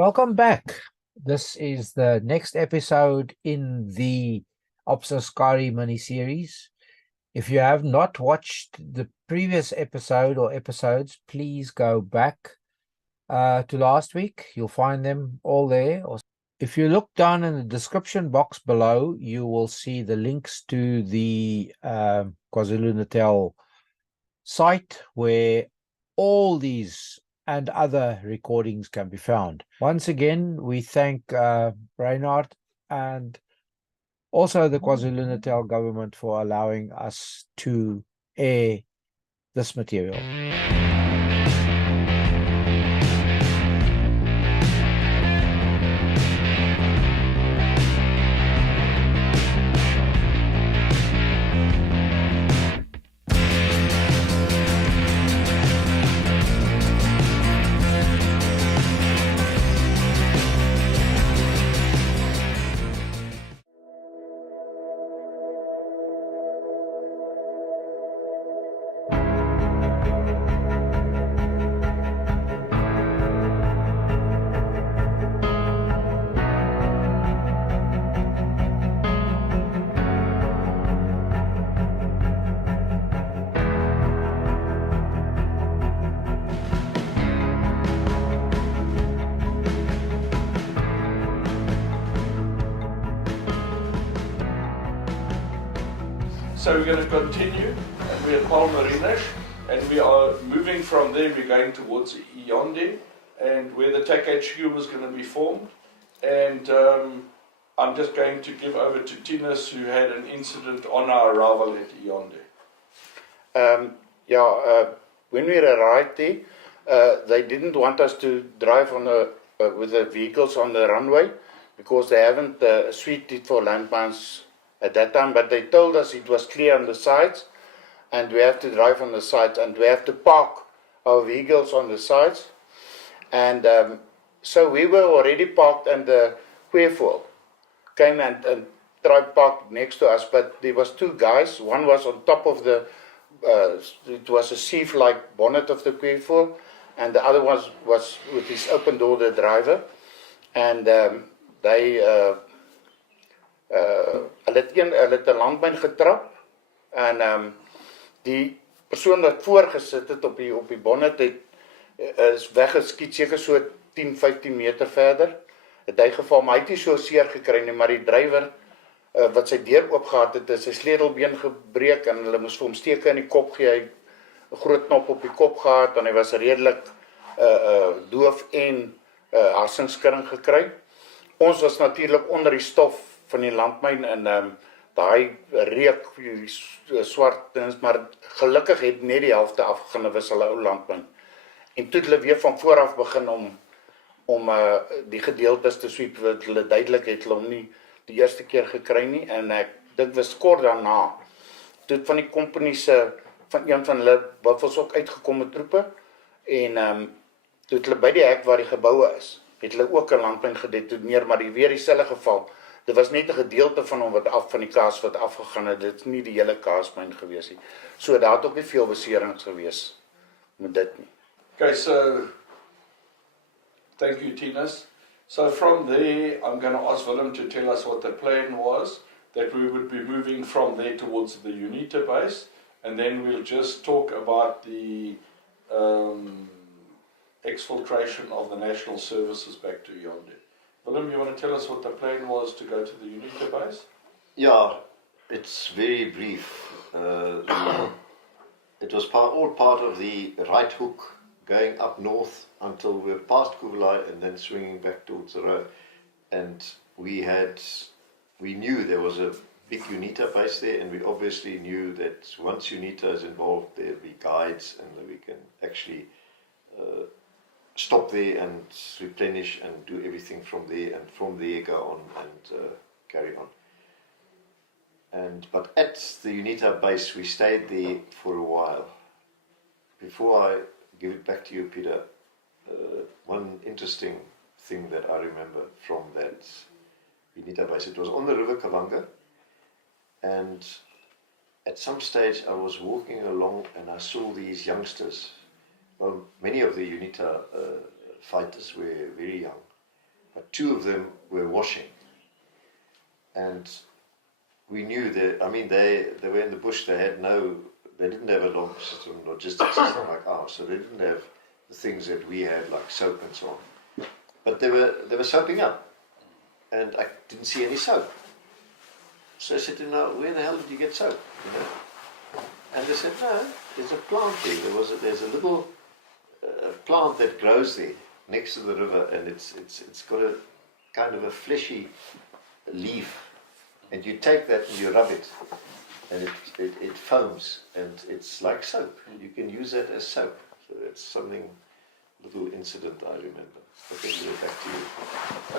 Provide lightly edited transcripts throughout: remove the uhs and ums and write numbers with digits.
Welcome back. This is the next episode in the Askari mini-series. If you have not watched the previous episode or episodes, please go back to last week. You'll find them all there. If you look down in the description box below, you will see the links to the KwaZulu-Natal site where all these and other recordings can be found. Once again, we thank Reinhard and also the KwaZulu-Natal government for allowing us to air this material. So we're going to continue, and we're at Palmarinas, and we are moving from there. We're going towards Ionde, and where the TAC HQ was going to be formed. And I'm just going to give over to Tinus, who had an incident on our arrival at Ionde. When we arrived there, they didn't want us to drive on with the vehicles on the runway because they haven't suited for landmines at that time, but they told us it was clear on the sides and we have to drive on the sides and we have to park our vehicles on the sides. And so we were already parked, and the Queerfoil came and tried park next to us, but there was two guys. One was on top of the it was a sieve-like bonnet of the Queerfoil, and the other was with his open door, the driver. And they hulle het 'n landmyn getrap, en die persoon wat voorgesit het op die bonnet is weggeskiet, seker so 10-15 meter verder. Het hy geval, maar hy het nie so seer gekry nie, maar die drywer wat sy deur oopgehad het, sy sleutelbeen gebreek en hulle moes vir hom steke in die kop gee. Hy 'n groot knop op die kop gehad en hy was redelik doof en harsingskudding gekry. Ons was natuurlik onder die stof van die landmyn, en daai reuk, die swart dings, maar gelukkig het net die helfte afgegaan, dit was hulle ou landmyn. En toe het hulle weer van vooraf begin om die gedeeltes te sweep, wat hulle duidelik het hulle hom nie die eerste keer gekry nie, en dit was kort daarna, toe het van die company van een van hulle buffels ook uitgekom met troepe, en toe het hulle by die hek waar die geboue is, het hulle ook 'n landmyn gedetoneer, maar weer dieselfde geval. Dit was net 'n gedeelte van hom van die kaas wat afgegaan het, dit is nie die hele kaasmyn gewees nie. So daar het ook nie veel beserings gewees met dit nie. Okay, so thank you, Tinus. So from there, I'm going to ask Willem to tell us what the plan was, that we would be moving from there towards the UNITA base, and then we'll just talk about the exfiltration of the national services back to Ionde. Willem, you want to tell us what the plan was to go to the UNITA base? Yeah, it's very brief. It was all part of the right hook going up north until we were past Kuvelai and then swinging back towards the road. And we knew there was a big UNITA base there, and we obviously knew that once UNITA is involved, there'll be guides and that we can actually stop there and replenish and do everything from there, and from there go on and carry on. But at the UNITA base, we stayed there for a while. Before I give it back to you, Peter, one interesting thing that I remember from that UNITA base, it was on the River Kavanga, and at some stage I was walking along and I saw these youngsters. Well, many of the UNITA fighters were very young, but 2 of them were washing. And we knew that, I mean, they were in the bush, they didn't have a long system, logistics system like ours, so they didn't have the things that we had, like soap and so on. But they were soaping up, and I didn't see any soap. So I said to them, "Now, where the hell did you get soap?" You know? And they said, "No, there's a plant there. There's a little plant that grows there next to the river, and it's got a kind of a fleshy leaf, and you take that and you rub it, and it foams, and it's like soap. You can use that as soap." So that's something, little incident I remember. Okay, we'll get back to you.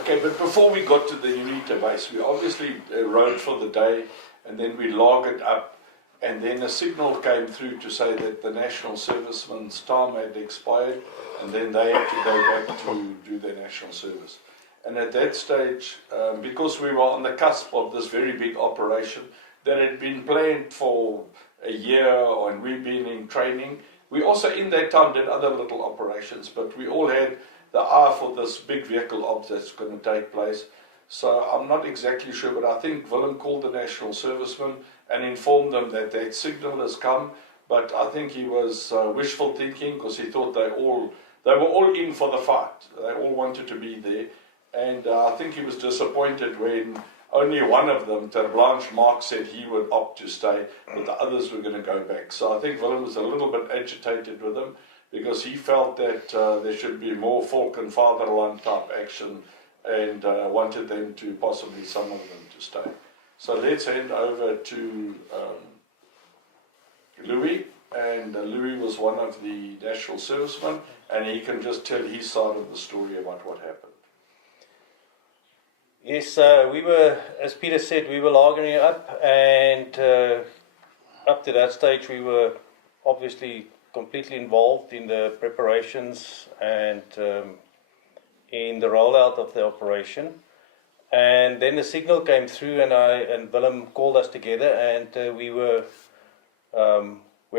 Okay, but before we got to the Unita base, we obviously rode for the day, and then we logged up, and then a signal came through to say that the national servicemen's time had expired, and then they had to go back to do their national service. And at that stage, because we were on the cusp of this very big operation that had been planned for a year, and we'd been in training, we also in that time did other little operations, but we all had the eye for this big vehicle op that's going to take place. So I'm not exactly sure, but I think Willem called the national servicemen and informed them that that signal has come, but I think he was wishful thinking, because he thought they were all in for the fight. They all wanted to be there, and I think he was disappointed when only one of them, Ter Blanche Mark, said he would opt to stay, but the others were going to go back. So I think Willem was a little bit agitated with them, because he felt that there should be more folk and fatherland type action, and wanted them to, possibly some of them, to stay. So let's hand over to Louis, and Louis was one of the national servicemen, and he can just tell his side of the story about what happened. Yes, we were, as Peter said, we were lagering up, and up to that stage we were obviously completely involved in the preparations and in the rollout of the operation. And then the signal came through, and Willem called us together, and we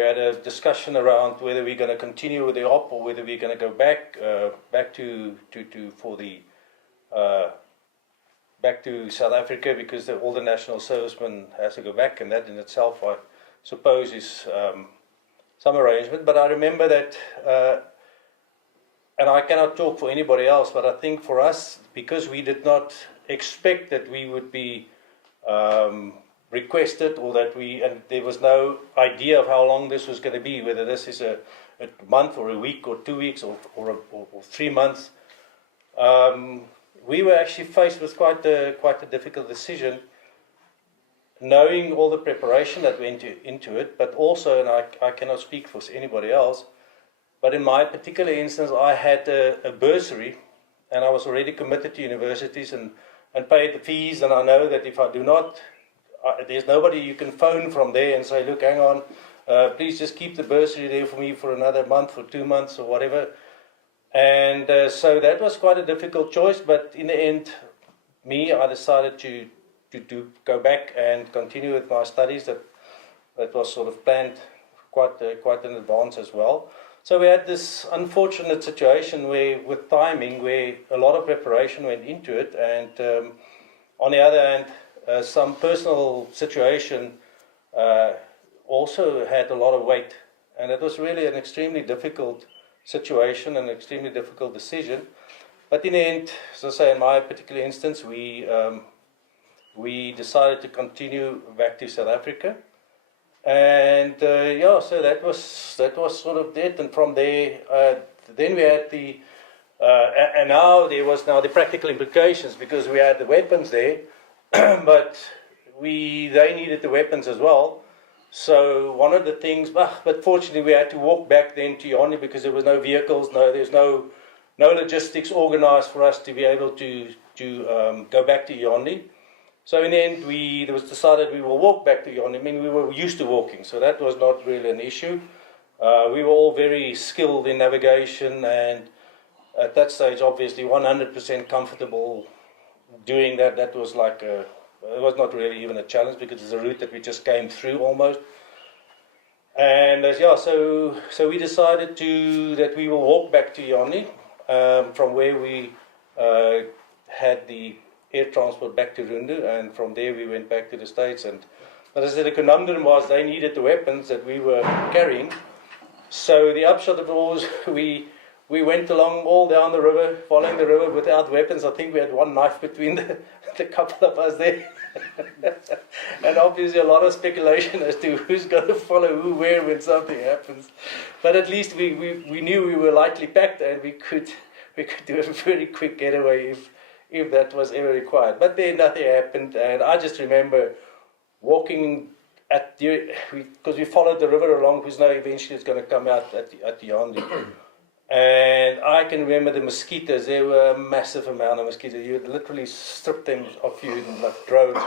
had a discussion around whether we're going to continue with the op or whether we're going to go back back to South Africa, because all the national servicemen has to go back, and that in itself, I suppose, is some arrangement. But I remember that, and I cannot talk for anybody else, but I think for us, because we did not expect that we would be requested, or that and there was no idea of how long this was going to be, whether this is a month or a week or 2 weeks or 3 months. We were actually faced with quite a difficult decision, knowing all the preparation that went into it, but also, and I cannot speak for anybody else, but in my particular instance, I had a bursary, and I was already committed to universities and paid the fees, and I know that if I do not, there's nobody you can phone from there and say, "Look, hang on, please just keep the bursary there for me for another month or 2 months or whatever." And so that was quite a difficult choice, but in the end, I decided to go back and continue with my studies. That was sort of planned quite in advance as well. So we had this unfortunate situation with timing, where a lot of preparation went into it, and on the other hand, some personal situation also had a lot of weight, and it was really an extremely difficult situation, an extremely difficult decision. But in the end, as I say, in my particular instance, we decided to continue back to South Africa, and so that was sort of it. And from there, then we had and now there was the practical implications, because we had the weapons there, but they needed the weapons as well. So one of the things, but fortunately we had to walk back then to Yoni, because there was no vehicles, there's no logistics organized for us to be able to go back to Yoni. So in the end, it was decided we will walk back to Yoni. I mean, we were used to walking, so that was not really an issue. We were all very skilled in navigation, and at that stage, obviously, 100% comfortable doing that. That was like it was not really even a challenge, because it's a route that we just came through almost. And so we decided that we will walk back to Yoni from where we had the air transport back to Rundu, and from there we went back to the States. But as I said, the conundrum was they needed the weapons that we were carrying. So the upshot of it was we went along all down the river, following the river without weapons. I think we had one knife between the couple of us there. And obviously a lot of speculation as to who's going to follow who where when something happens. But at least we knew we were lightly packed, and we could do a very quick getaway if that was ever required. But then nothing happened, and I just remember walking because we followed the river along, because now eventually it's going to come out at the Yandi. And I can remember the mosquitoes. There were a massive amount of mosquitoes. You would literally strip them off you in like drones.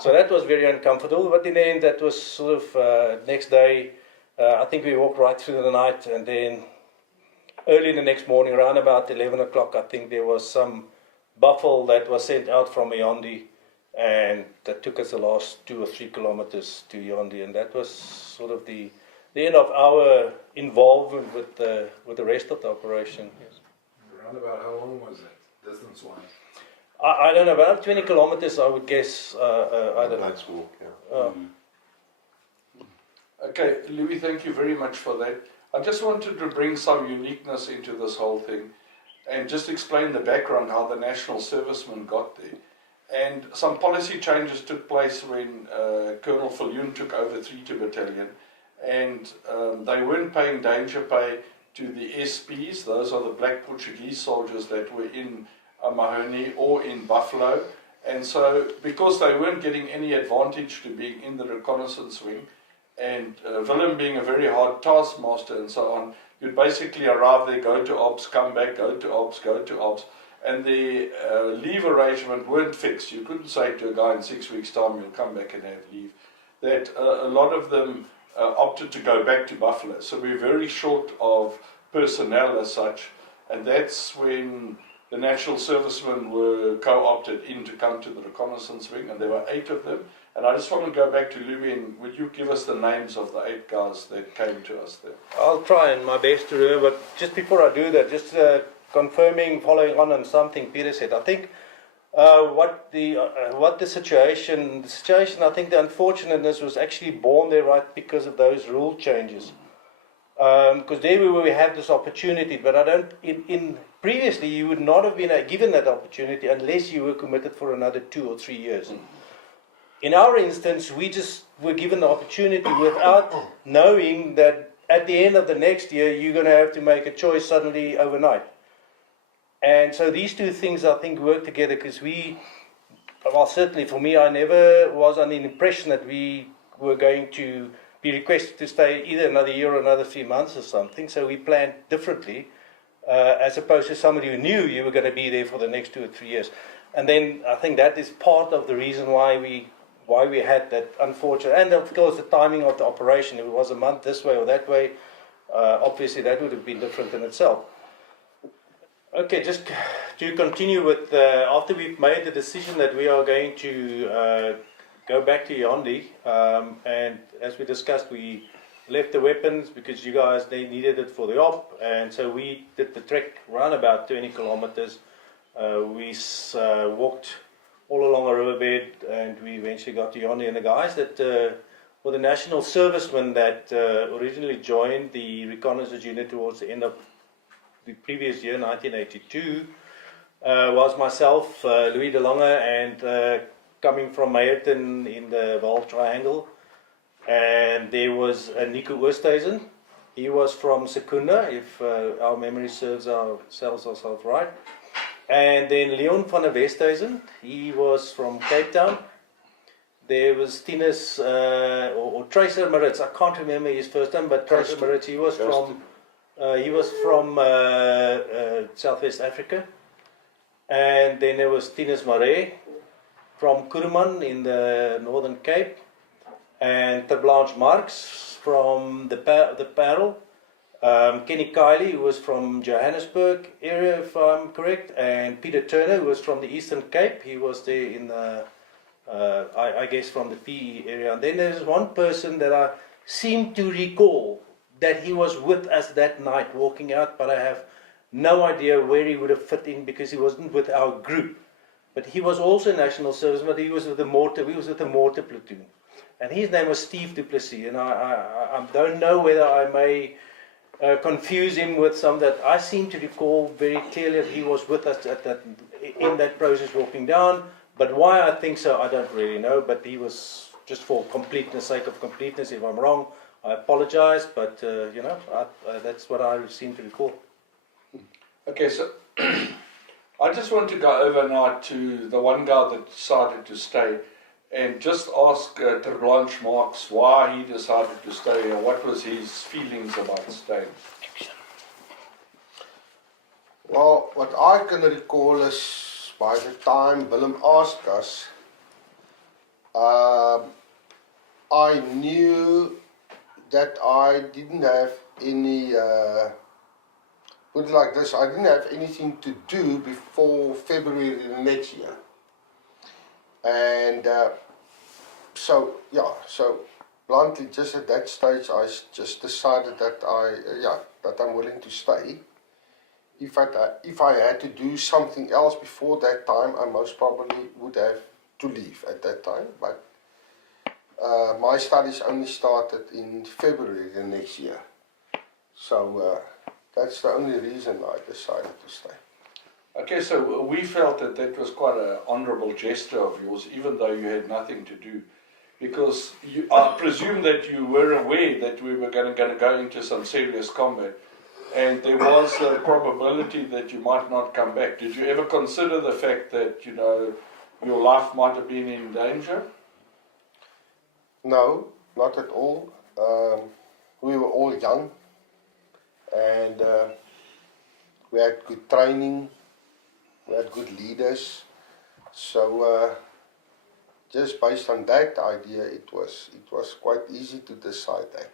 So that was very uncomfortable. But in the end, that was sort of next day. I think we walked right through the night, and then early the next morning, around about 11 o'clock, I think there was some buffalo that was sent out from Yandi, and that took us the last 2 or 3 kilometers to Yandi, and that was sort of the end of our involvement with the rest of the operation. Yes. Around about how long was it, distance-wise? I don't know, about 20 kilometers, I would guess. I don't know. Night's walk, yeah. Okay, Louis, thank you very much for that. I just wanted to bring some uniqueness into this whole thing and just explain the background, how the national servicemen got there. And some policy changes took place when Colonel Viljoen took over 32 Battalion, and they weren't paying danger pay to the SPs. Those are the black Portuguese soldiers that were in Mahoney or in Buffalo. And so because they weren't getting any advantage to being in the reconnaissance wing, and Willem being a very hard taskmaster and so on, you'd basically arrive there, go to ops, come back, go to ops, go to ops, and the leave arrangement weren't fixed. You couldn't say to a guy in 6 weeks' time, you'll come back and have leave. That a lot of them opted to go back to Buffalo. So we're very short of personnel as such, and that's when the national servicemen were co-opted in to come to the reconnaissance wing, and there were 8 of them. And I just want to go back to Louis, and would you give us the names of the 8 guys that came to us there? I'll try and my best to remember, but just before I do that, just confirming, following on something Peter said, I think what the situation, I think the unfortunateness was actually born there right because of those rule changes. Because there we have this opportunity, but I don't, previously you would not have been given that opportunity unless you were committed for another 2 or 3 years. In our instance, we just were given the opportunity without knowing that at the end of the next year, you're going to have to make a choice suddenly overnight. And so these two things, I think, work together, because well, certainly for me, I never was under the impression that we were going to be requested to stay either another year or another 3 months or something. So we planned differently, as opposed to somebody who knew you were going to be there for the next 2 or 3 years. And then I think that is part of the reason why we had that unfortunate, and of course the timing of the operation. If it was a month this way or that way, obviously that would have been different in itself. Okay, just to continue with, after we've made the decision that we are going to go back to Yandi, and as we discussed, we left the weapons because you guys, they needed it for the op, and so we did the trek around about 20 kilometers. We walked all along a riverbed, and we eventually got to Yandi. And the guys that were the national servicemen that originally joined the reconnaissance unit towards the end of the previous year, 1982, was myself, Louis de Lange, and coming from Meyerton in the Vaal Triangle. And there was Nico Oosthuizen. He was from Secunda, if our memory serves ourselves right. And then Leon van der Westhuizen, he was from Cape Town. There was Tinus, or Tracer Maritz, I can't remember his first name, but Tracer Maritz, he was from Southwest Africa. And then there was Tinus Marais from Kuruman in the Northern Cape. And Terblanche Marx from the Parel. Kenny Kiley, who was from Johannesburg area, if I'm correct, and Peter Turner, who was from the Eastern Cape. He was there in the, I guess, from the PE area. And then there's one person that I seem to recall that he was with us that night walking out, but I have no idea where he would have fit in because he wasn't with our group. But he was also in national service, but he was with the mortar platoon. And his name was Steve Du Plessis, and I don't know whether I may confuse him with some that I seem to recall very clearly that he was with us in that process walking down. But why I think so, I don't really know. But he was, just for completeness, sake of completeness, if I'm wrong, I apologize. But that's what I seem to recall. Okay, so I just want to go over now to the one guy that decided to stay and just ask Ter Blanche Marx why he decided to stay and what was his feelings about staying. Well, what I can recall is by the time Willem asked us, I knew that I didn't have any, put it like this, I didn't have anything to do before February the next year. And so bluntly, just at that stage, I just decided that I'm willing to stay. If I had to do something else before that time, I most probably would have to leave at that time. But my studies only started in February the next year. So that's the only reason I decided to stay. Okay, so we felt that that was quite an honourable gesture of yours, even though you had nothing to do. Because I presume that you were aware that we were going to go into some serious combat, and there was a probability that you might not come back. Did you ever consider the fact that, your life might have been in danger? No, not at all. We were all young, and we had good training, we had good leaders. So just based on that idea, it was quite easy to decide that.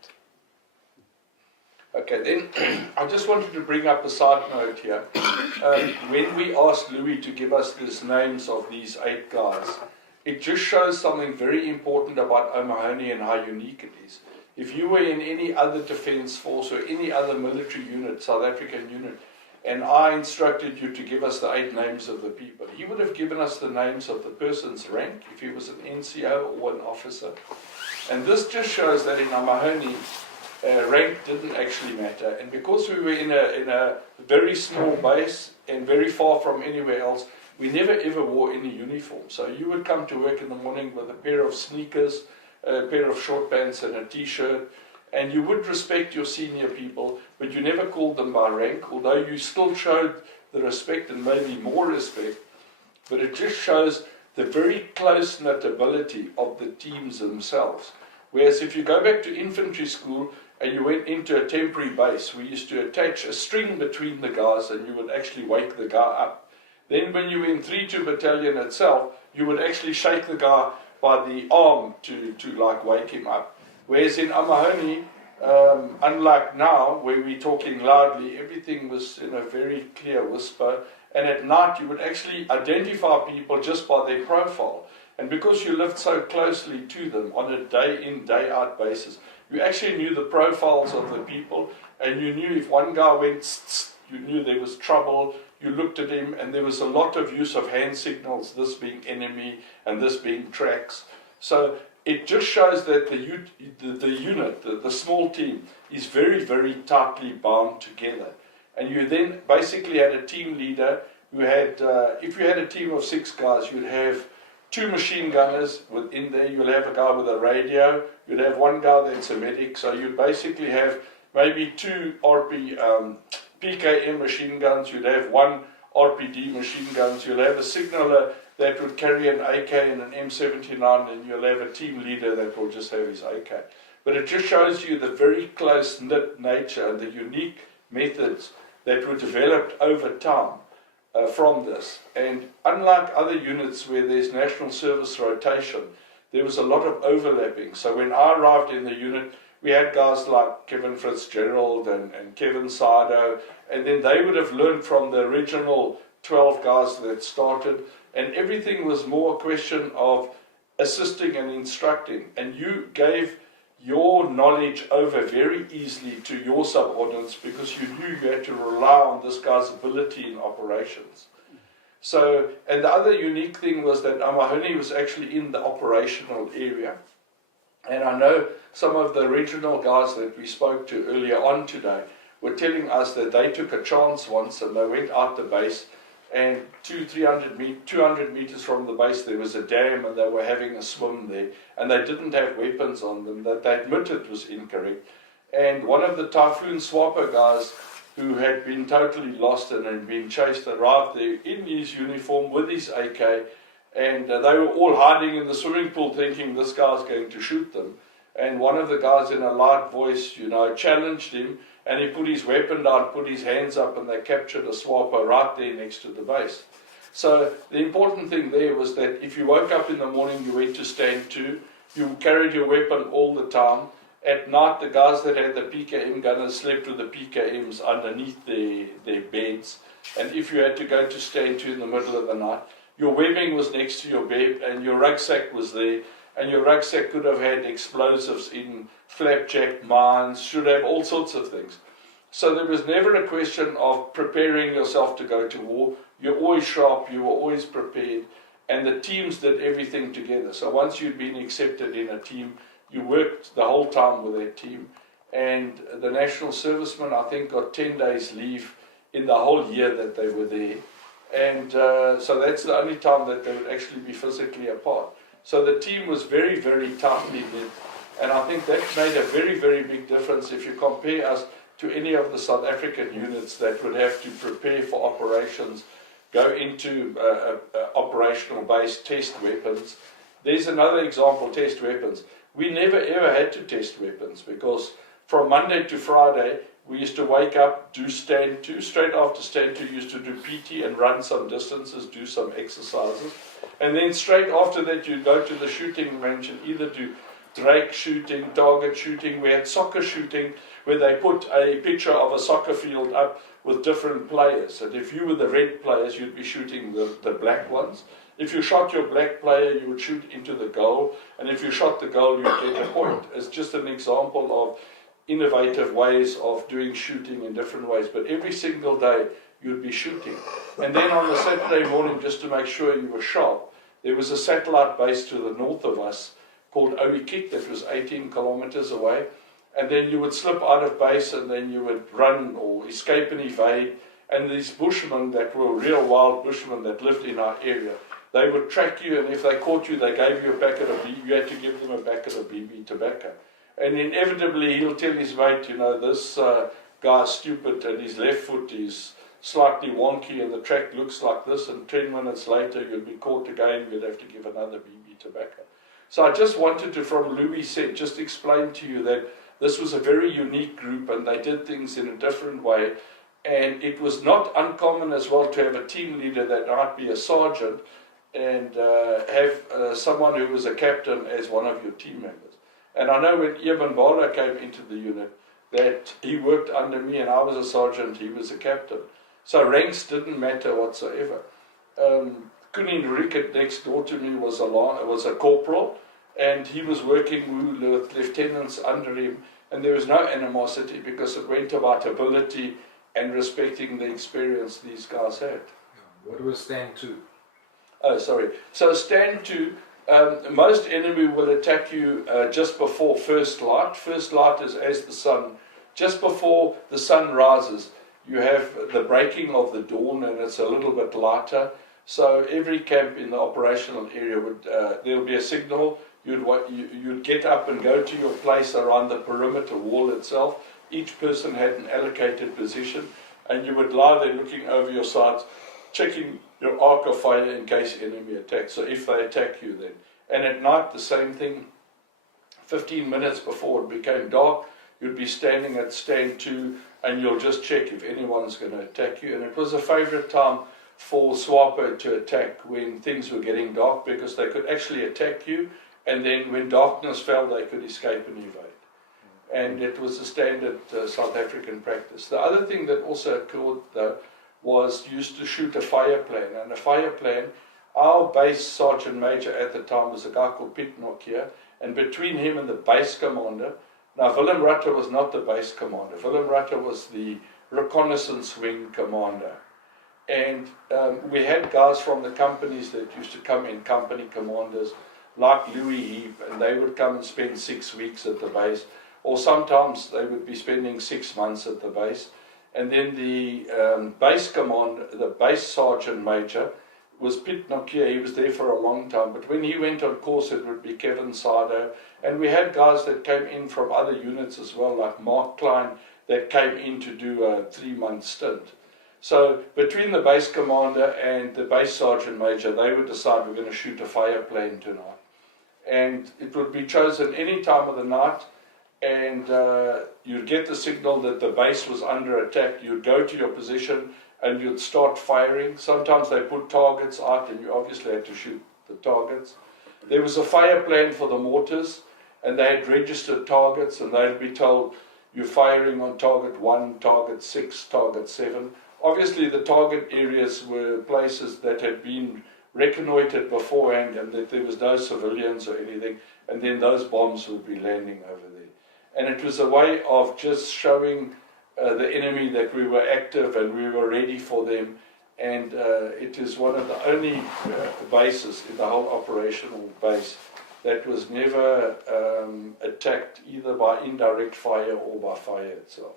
Okay, then I just wanted to bring up a side note here. When we asked Louis to give us the names of these 8 guys, it just shows something very important about O'Mahony and how unique it is. If you were in any other defence force or any other military unit, South African unit, and I instructed you to give us the 8 names of the people, he would have given us the names of the person's rank, if he was an NCO or an officer. And this just shows that in O'Mahony, rank didn't actually matter. And because we were in a very small base and very far from anywhere else, we never ever wore any uniform. So you would come to work in the morning with a pair of sneakers, a pair of short pants and a t-shirt, and you would respect your senior people, but you never called them by rank, although you still showed the respect and maybe more respect. But it just shows the very close-knit ability of the teams themselves. Whereas if you go back to infantry school and you went into a temporary base, we used to attach a string between the guys and you would actually wake the guy up. Then when you were in 32 Battalion itself, you would actually shake the guy by the arm to like wake him up. Whereas in O'Mahony, unlike now, where we're talking loudly, everything was in a very clear whisper. And at night, you would actually identify people just by their profile. And because you lived so closely to them on a day-in, day-out basis, you actually knew the profiles of the people, and you knew if one guy went tss, you knew there was trouble. You looked at him, and there was a lot of use of hand signals, this being enemy and this being tracks. So it just shows that the unit, the small team, is very, very tightly bound together. And you then basically had a team leader who had, if you had a team of 6 guys, you'd have 2 machine gunners within there, you'll have a guy with a radio, you'd have 1 guy that's a medic, so you'd basically have maybe 2 PKM machine guns, you'd have 1 RPD machine guns, you'll have a signaller that would carry an AK and an M79, and you'll have a team leader that will just have his AK. But it just shows you the very close-knit nature and the unique methods that were developed over time from this. And unlike other units where there's national service rotation, there was a lot of overlapping. So when I arrived in the unit, we had guys like Kevin Fitzgerald and Kevin Sardo, and then they would have learned from the original 12 guys that started, and everything was more a question of assisting and instructing. And you gave your knowledge over very easily to your subordinates because you knew you had to rely on this guy's ability in operations. So, and the other unique thing was that Amahoni was actually in the operational area. And I know some of the regional guys that we spoke to earlier on today were telling us that they took a chance once and they went out the base, and 200 meters from the base there was a dam and they were having a swim there, and they didn't have weapons on them that they admitted was incorrect. And one of the Typhoon Swapper guys who had been totally lost and had been chased arrived there in his uniform with his AK, and they were all hiding in the swimming pool thinking this guy's going to shoot them. And one of the guys in a loud voice, challenged him, and he put his weapon down, put his hands up, and they captured a swapper right there next to the base. So the important thing there was that if you woke up in the morning, you went to stand to, you carried your weapon all the time. At night, the guys that had the PKM gunners slept with the PKMs underneath their beds. And if you had to go to stand to in the middle of the night, your webbing was next to your bed and your rucksack was there. And your rucksack could have had explosives in, flapjack mines, should have all sorts of things. So there was never a question of preparing yourself to go to war. You're always sharp, you were always prepared, and the teams did everything together. So once you'd been accepted in a team, you worked the whole time with that team. And the national servicemen, I think, got 10 days leave in the whole year that they were there. And so that's the only time that they would actually be physically apart. So the team was very, very tightly knit, and I think that made a very, very big difference if you compare us to any of the South African units that would have to prepare for operations, go into operational base, test weapons. There's another example, test weapons. We never ever had to test weapons because from Monday to Friday, we used to wake up, do stand to. Straight after stand to, used to do PT and run some distances, do some exercises. And then straight after that, you go to the shooting range and either do drake shooting, target shooting. We had soccer shooting where they put a picture of a soccer field up with different players. And if you were the red players, you'd be shooting the black ones. If you shot your black player, you would shoot into the goal. And if you shot the goal, you'd get a point. It's just an example of innovative ways of doing shooting in different ways. But every single day, you'd be shooting. And then on the Saturday morning, just to make sure you were sharp, there was a satellite base to the north of us called Oikik that was 18 kilometers away. And then you would slip out of base and then you would run or escape and evade. And these bushmen that were real wild bushmen that lived in our area, they would track you, and if they caught you, they gave you a packet of BB. You had to give them a packet of BB tobacco. And inevitably he'll tell his mate, this guy's stupid and his left foot is slightly wonky and the track looks like this, and 10 minutes later you'll be caught again, you'll have to give another BB tobacco. So I just wanted to, from Louis said, just explain to you that this was a very unique group and they did things in a different way, and it was not uncommon as well to have a team leader that might be a sergeant and have someone who was a captain as one of your team members. And I know when Eben Bala came into the unit that he worked under me and I was a sergeant, he was a captain. So ranks didn't matter whatsoever. Kunin Rickett next door to me was a corporal, and he was working with lieutenants under him, and there was no animosity because it went about ability and respecting the experience these guys had. What was stand to? Oh, sorry. So stand to, most enemy will attack you just before first light. First light is as the sun, just before the sun rises. You have the breaking of the dawn and it's a little bit lighter. So every camp in the operational area would, there'll be a signal. You'd get up and go to your place around the perimeter wall itself. Each person had an allocated position, and you would lie there looking over your sides, checking your arc of fire in case enemy attacks. So if they attack you then. And at night the same thing. 15 minutes before it became dark, you'd be standing at stand 2 and you'll just check if anyone's going to attack you. And it was a favourite time for Swapo to attack when things were getting dark, because they could actually attack you, and then when darkness fell they could escape and evade. And it was a standard South African practice. The other thing that also occurred though was used to shoot a fire plan. And a fire plan, our base sergeant major at the time was a guy called Piet Nokia, and between him and the base commander, now Willem Rutter was not the base commander, Willem Rutter was the reconnaissance wing commander. And we had guys from the companies that used to come in, company commanders, like Louis Heap, and they would come and spend 6 weeks at the base, or sometimes they would be spending 6 months at the base. And then the base commander, the base sergeant major, was Piet Nokia. He was there for a long time, but when he went on course, it would be Kevin Sado, and we had guys that came in from other units as well, like Mark Klein, that came in to do a 3-month stint. So between the base commander and the base sergeant major, they would decide we're going to shoot a fire plane tonight. And it would be chosen any time of the night, and you'd get the signal that the base was under attack. You'd go to your position and you'd start firing. Sometimes they put targets out and you obviously had to shoot the targets. There was a fire plan for the mortars, and they had registered targets, and they'd be told you're firing on target 1, target 6, target 7. Obviously the target areas were places that had been reconnoitred beforehand and that there was no civilians or anything, and then those bombs would be landing over there. And it was a way of just showing the enemy that we were active and we were ready for them. And it is one of the only bases in the whole operational base that was never attacked either by indirect fire or by fire itself.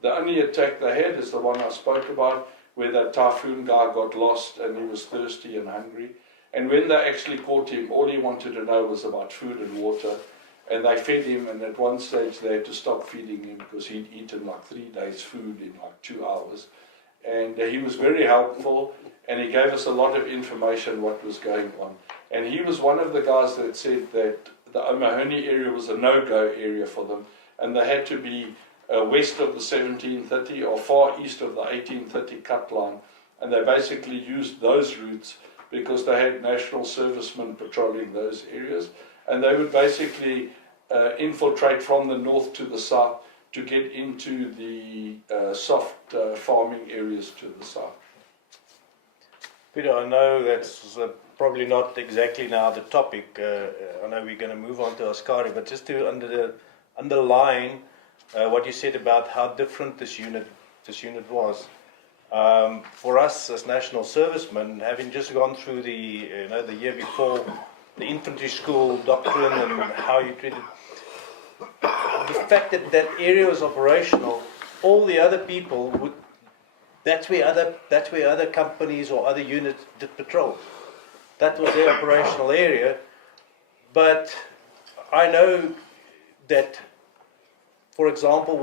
The only attack they had is the one I spoke about, where that typhoon guy got lost and he was thirsty and hungry. And when they actually caught him, all he wanted to know was about food and water. And they fed him, and at one stage they had to stop feeding him because he'd eaten like 3 days' food in like 2 hours. And he was very helpful, and he gave us a lot of information what was going on. And he was one of the guys that said that the O'Mahony area was a no-go area for them, and they had to be west of the 1730 or far east of the 1830 cut line. And they basically used those routes because they had national servicemen patrolling those areas. And they would basically infiltrate from the north to the south to get into the soft farming areas to the south. Peter, I know that's probably not exactly now the topic. I know we're going to move on to Askari, but just to underline what you said about how different this unit was. For us as national servicemen, having just gone through the year before, the infantry school doctrine and how you treated the fact that that area was operational, all the other people would. That's where other companies or other units did patrol. That was their operational area. But I know that, for example,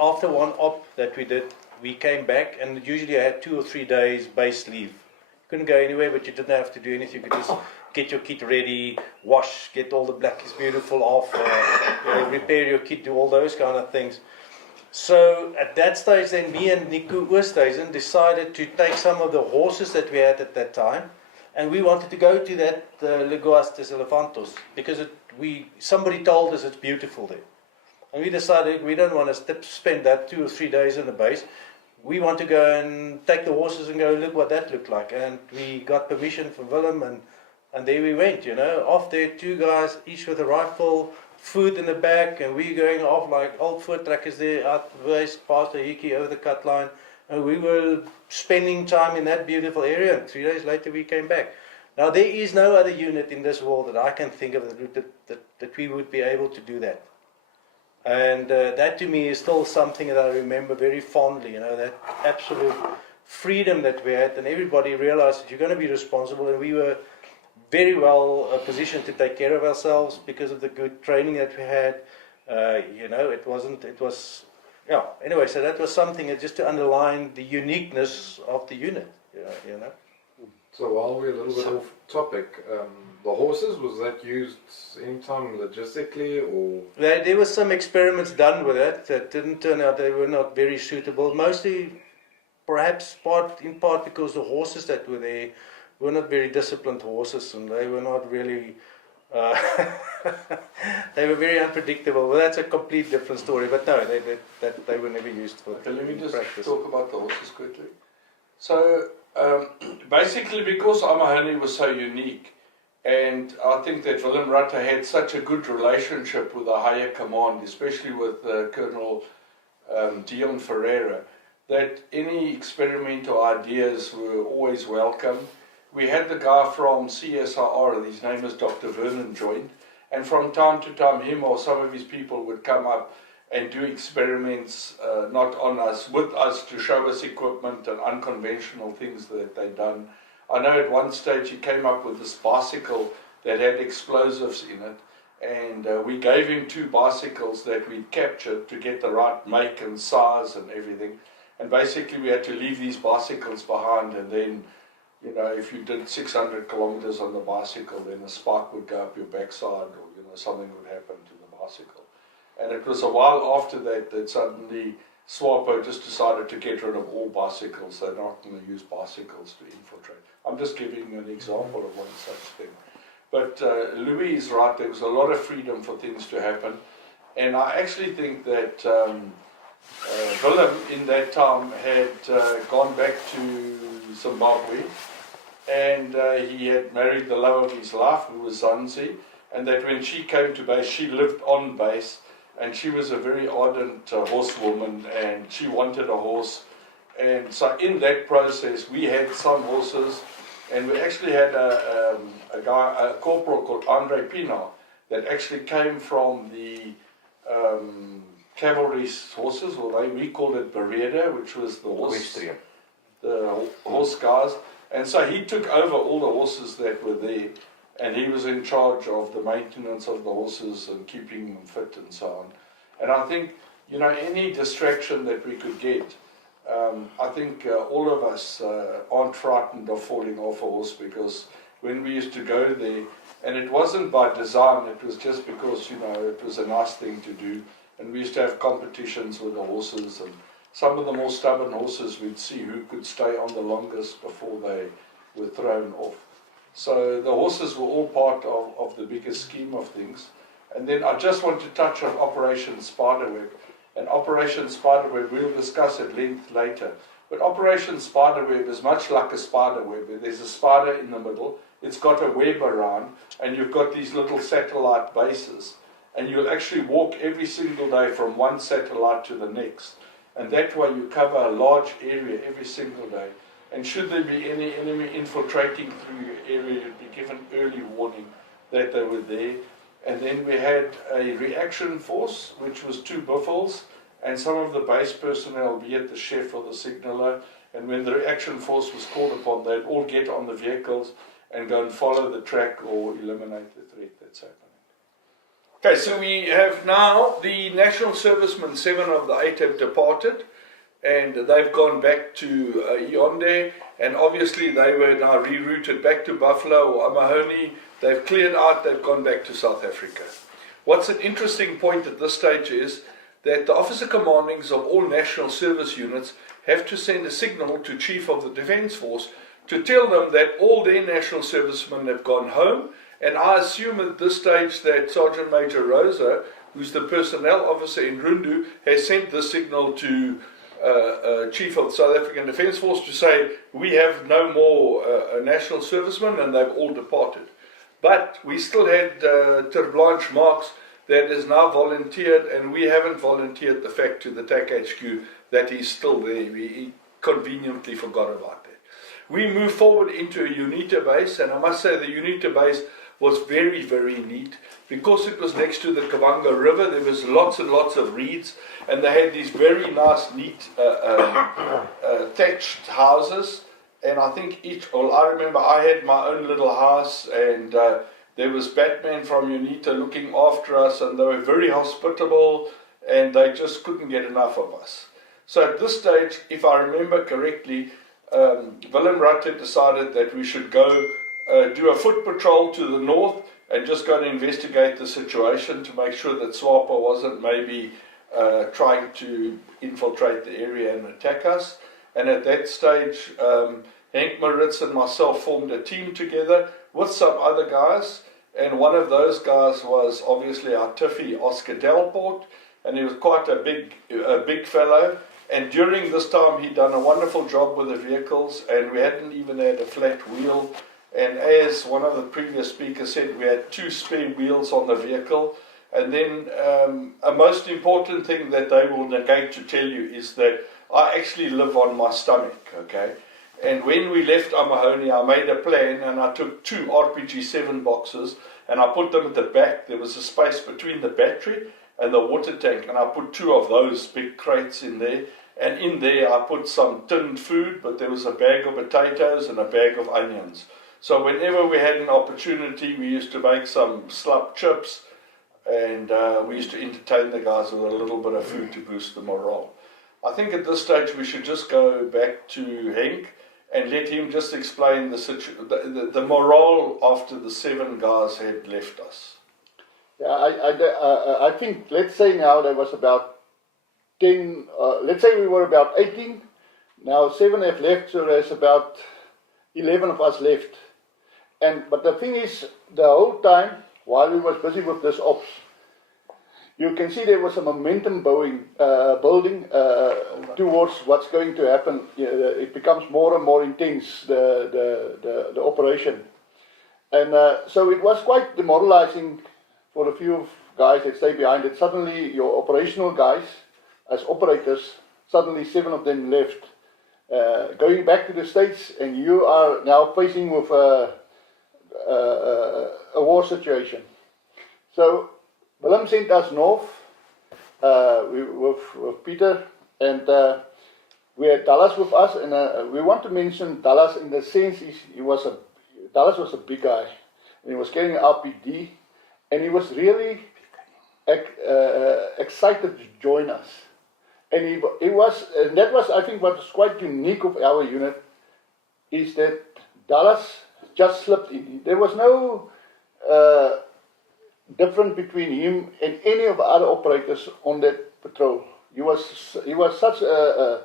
after one op that we did, we came back, and usually I had 2 or 3 days base leave. You couldn't go anywhere, but you didn't have to do anything. You could just get your kit ready, wash, get all the black is beautiful off, repair your kit, do all those kind of things. So at that stage, then me and Nico Oosthuizen decided to take some of the horses that we had at that time, and we wanted to go to that Lagoas des Elefantos because somebody told us it's beautiful there. And we decided we don't want to spend that 2 or 3 days in the base. We want to go and take the horses and go look what that looked like. And we got permission from Willem, and there we went, off there, 2 guys, each with a rifle, food in the back, and we going off like old voortrekkers there, out west, past the Hiki, over the cut line. And we were spending time in that beautiful area, and 3 days later we came back. Now there is no other unit in this world that I can think of that we would be able to do that. And that to me is still something that I remember very fondly, that absolute freedom that we had, and everybody realized that you're going to be responsible, and we were very well positioned to take care of ourselves because of the good training that we had. Anyway, so that was something that just to underline the uniqueness of the unit, So while we're a little bit off topic, the horses, was that used anytime logistically or? There were some experiments done with that didn't turn out, they were not very suitable. Mostly, perhaps in part because the horses that were there were not very disciplined horses, and they were not really, they were very unpredictable. Well, that's a complete different story, but no, they were never used for Okay, let me just practice. talk about the horses quickly. So, basically because O'Mahony was so unique, and I think that Willem Rutte had such a good relationship with the higher command, especially with Colonel Dion Ferreira, that any experimental ideas were always welcome. We had the guy from CSIR, his name is Dr. Vernon, joined, and from time to time him or some of his people would come up and do experiments, not on us, with us, to show us equipment and unconventional things that they'd done. I know at one stage he came up with this bicycle that had explosives in it, and we gave him 2 bicycles that we'd captured to get the right make and size and everything. And basically we had to leave these bicycles behind, and then, you know, if you did 600 kilometers on the bicycle, then a spark would go up your backside, or, you know, something would happen to the bicycle. And it was a while after that that suddenly SWAPO just decided to get rid of all bicycles. They're not going to use bicycles to infiltrate. I'm just giving you an example of one such thing. But Louis is right, there was a lot of freedom for things to happen. And I actually think that Willem in that time had gone back to Zimbabwe, and he had married the love of his life, who was Zanzi, and that when she came to base, she lived on base, and she was a very ardent horsewoman, and she wanted a horse. And so in that process, we had some horses, and we actually had a corporal called Andre Pina, that actually came from the cavalry horses, or we called it Bereda, which was the horse guys. And so he took over all the horses that were there, and he was in charge of the maintenance of the horses and keeping them fit and so on. And I think, you know, any distraction that we could get, I think all of us aren't frightened of falling off a horse, because when we used to go there, and it wasn't by design, it was just because, you know, it was a nice thing to do, and we used to have competitions with the horses, and some of the more stubborn horses, we'd see who could stay on the longest before they were thrown off. So the horses were all part of the bigger scheme of things. And then I just want to touch on Operation Spiderweb. And Operation Spiderweb, we'll discuss at length later. But Operation Spiderweb is much like a spider web. There's a spider in the middle, it's got a web around, and you've got these little satellite bases. And you'll actually walk every single day from one satellite to the next. And that way you cover a large area every single day. And should there be any enemy infiltrating through your area, you'd be given early warning that they were there. And then we had a reaction force, which was 2 buffels, and some of the base personnel, be it the chef or the signaller. And when the reaction force was called upon, they'd all get on the vehicles and go and follow the track or eliminate the threat that's happening. Okay, so we have now the National Servicemen, 7 of the 8 have departed, and they've gone back to Yaoundé, and obviously they were now rerouted back to Buffalo or Amahoni. They've cleared out, they've gone back to South Africa. What's an interesting point at this stage is that the officer commandings of all national service units have to send a signal to Chief of the Defence Force to tell them that all their national servicemen have gone home. And I assume at this stage that Sergeant Major Rosa, who's the personnel officer in Rundu, has sent the signal to Chief of the South African Defence Force to say, we have no more national servicemen, and they've all departed. But we still had Ter Blanche Marks that is now volunteered, and we haven't volunteered the fact to the TAC HQ that he's still there. We conveniently forgot about that. We moved forward into a UNITA base, and I must say the UNITA base was very, very neat. Because it was next to the Kabanga River, there was lots and lots of reeds, and they had these very nice, neat thatched houses. And I think I remember I had my own little house, and there was Batman from UNITA looking after us, and they were very hospitable, and they just couldn't get enough of us. So at this stage, if I remember correctly, Willem Rutte decided that we should go do a foot patrol to the north and just go and investigate the situation to make sure that SWAPO wasn't maybe trying to infiltrate the area and attack us. And at that stage, Henk Maritz and myself formed a team together with some other guys, and one of those guys was obviously our Tiffy, Oscar Delport, and he was quite a big fellow. And during this time, he'd done a wonderful job with the vehicles, and we hadn't even had a flat wheel. And as one of the previous speakers said, we had 2 spare wheels on the vehicle. And then a most important thing that they will negate to tell you is that I actually live on my stomach, okay? And when we left Amahoni, I made a plan and I took 2 RPG-7 boxes and I put them at the back. There was a space between the battery and the water tank, and I put 2 of those big crates in there. And in there I put some tinned food, but there was a bag of potatoes and a bag of onions. So whenever we had an opportunity, we used to make some slap chips, and we used to entertain the guys with a little bit of food to boost the morale. I think at this stage we should just go back to Henk and let him just explain the morale after the 7 guys had left us. Yeah, I think, let's say now there was about 10, let's say we were about 18, now 7 have left, so there's about 11 of us left. But the thing is, the whole time, while we was busy with this ops, you can see there was a momentum building towards what's going to happen. It becomes more and more intense, the operation. And so it was quite demoralizing for a few guys that stay behind it. Suddenly your operational guys, as operators, suddenly 7 of them left. Going back to the States, and you are now facing with a war situation. So Willem sent us north with Peter, and we had Dallas with us, and we want to mention Dallas in the sense Dallas was a big guy, and he was carrying an RPD, and he was really excited to join us. And and that was, I think, what was quite unique of our unit, is that Dallas just slipped in. There was no difference between him and any of the other operators on that patrol. He was such a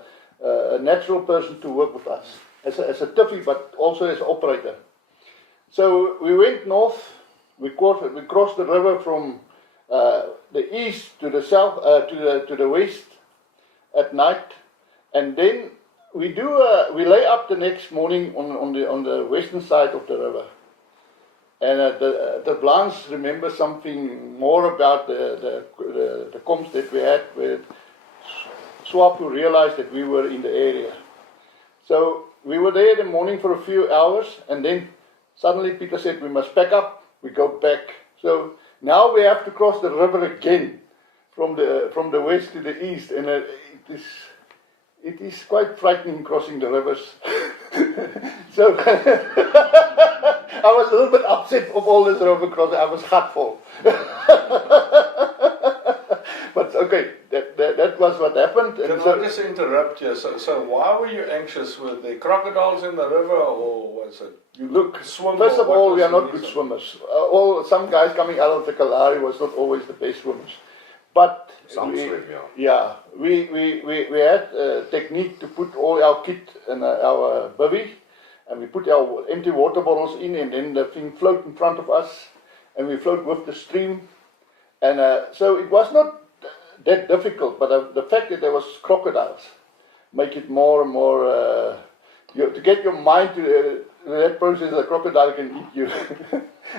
natural person to work with us, as a tiffy, but also as an operator. So we went north. We crossed the river from the east to the south, to the west at night, and then we lay up the next morning on the western side of the river. And the Blans remember something more about the comms that we had, where Swapo realized that we were in the area. So we were there in the morning for a few hours, and then suddenly Peter said, we must pack up, we go back. So now we have to cross the river again from the west to the east, and it is quite frightening crossing the rivers. So I was a little bit upset of all this river crossing. I was gutful. But okay, that was what happened. Can I just interrupt you? So why were you anxious? Were there crocodiles in the river, or was it you look? Swim, first of all, we are not reason? good swimmers. Some guys coming out of the Kalahari was not always the best swimmers. But we had a technique to put all our kit in our bivvy, and we put our empty water bottles in, and then the thing float in front of us, and we float with the stream. And so it was not that difficult, but the fact that there was crocodiles make it more and more, to get your mind to that process, a crocodile can eat you.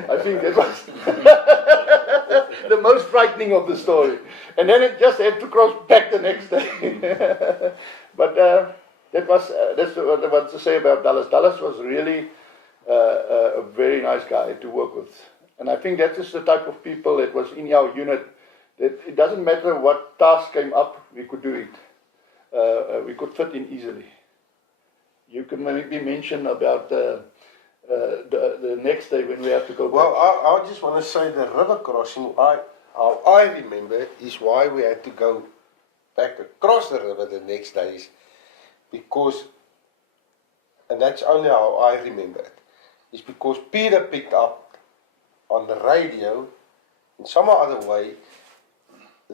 I think that was the most frightening of the story. And then it just had to cross back the next day. But that's what I want to say about Dallas. Dallas was really a very nice guy to work with. And I think that is the type of people that was in our unit, that it doesn't matter what task came up, we could do it. We could fit in easily. You can maybe mention about the next day when we have to go back. Well, I just want to say the river crossing, how I remember, is why we had to go back across the river the next day, because, and that's only how I remember it, is because Peter picked up on the radio in some other way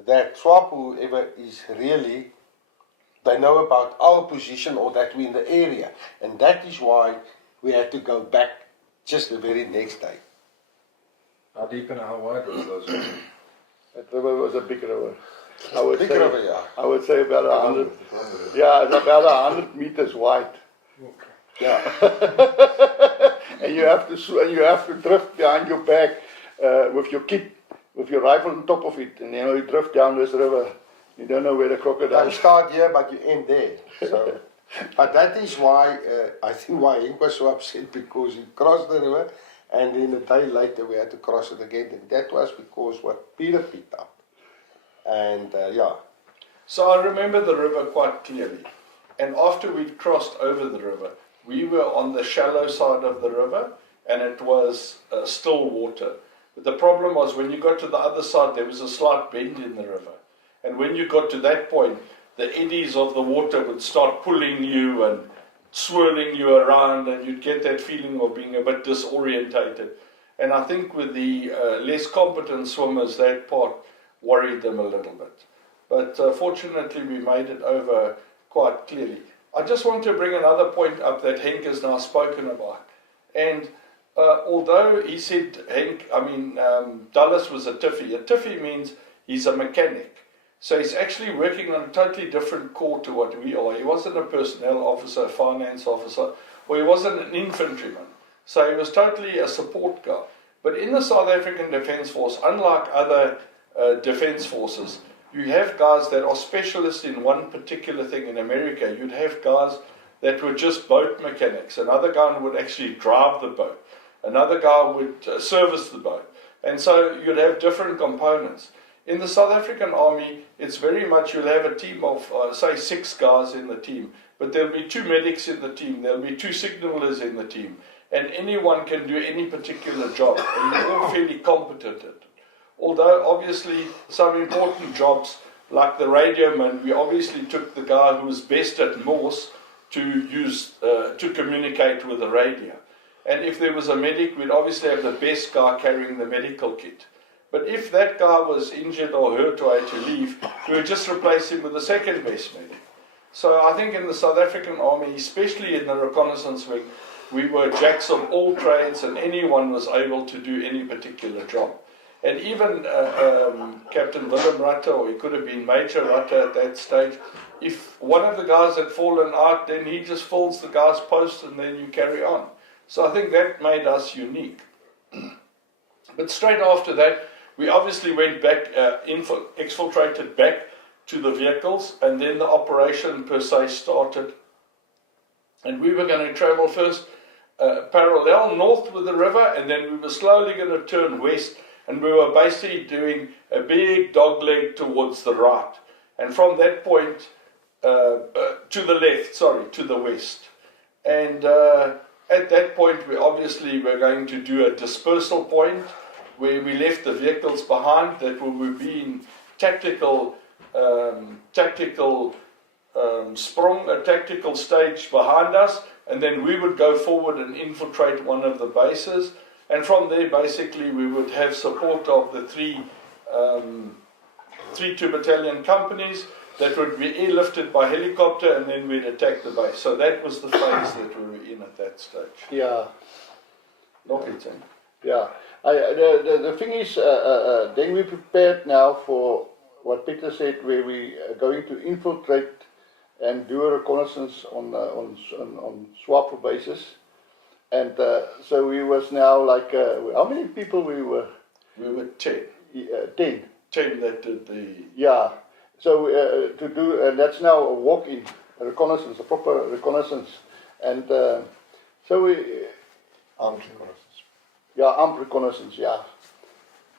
that Swapo, whoever is really, they know about our position or that we're in the area, and that is why we had to go back just the very next day. How deep and how wide was those rivers? That river was a big river. I would say about 100. Yeah, it's about 100 meters wide. Yeah. And you have to drift behind your back with your kit, with your rifle on top of it, and you drift down this river. You don't know where the You crocodile is. start here, but you end there. So, but that is why I think why Henk was so upset, because he crossed the river, and then a day later we had to cross it again. And that was because what Peter picked up. And yeah. So I remember the river quite clearly. And after we'd crossed over the river, we were on the shallow side of the river, and it was still water. But the problem was when you got to the other side, there was a slight bend in the river. And when you got to that point, the eddies of the water would start pulling you and swirling you around, and you'd get that feeling of being a bit disorientated. And I think with the less competent swimmers, that part worried them a little bit. But fortunately, we made it over quite clearly. I just want to bring another point up that Henk has now spoken about. And although he said, Dulles was a tiffy means he's a mechanic. So he's actually working on a totally different corps to what we are. He wasn't a personnel officer, a finance officer, or he wasn't an infantryman. So he was totally a support guy. But in the South African Defence Force, unlike other defence forces, you have guys that are specialists in one particular thing. In America, you'd have guys that were just boat mechanics. Another guy would actually drive the boat. Another guy would service the boat. And so you'd have different components. In the South African Army, it's very much you'll have a team of, say, 6 guys in the team, but there'll be 2 medics in the team, there'll be 2 signalers in the team, and anyone can do any particular job, and you're all fairly competent at it. Although, obviously, some important jobs, like the radioman, we obviously took the guy who was best at Morse to communicate with the radio. And if there was a medic, we'd obviously have the best guy carrying the medical kit. But if that guy was injured or hurt or had to leave, we would just replace him with the second best medic. So I think in the South African Army, especially in the reconnaissance wing, we were jacks of all trades, and anyone was able to do any particular job. And even Captain Willem Rutte, or he could have been Major Rutte at that stage, if one of the guys had fallen out, then he just fills the guy's post and then you carry on. So I think that made us unique. But straight after that, we obviously went back, exfiltrated back to the vehicles, and then the operation per se started. And we were going to travel first parallel north with the river, and then we were slowly going to turn west, and we were basically doing a big dogleg towards the right. And from that point, to the west. And at that point, we obviously were going to do a dispersal point, where we left the vehicles behind that would be in tactical stage behind us, and then we would go forward and infiltrate one of the bases, and from there basically we would have support of the three 2 battalion companies that would be airlifted by helicopter, and then we'd attack the base. So that was the phase that we were in at that stage. Yeah. Nog iets, hè? Yeah. The thing is, then we prepared now for what Peter said, where we are going to infiltrate and do a reconnaissance on Swapo bases. And so we was now like, how many people we were? We were 10. 10. 10 that did the... Yeah. So to do, and that's now a walk-in reconnaissance, a proper reconnaissance. And so we... Armed reconnaissance. Yeah, armed reconnaissance, yeah.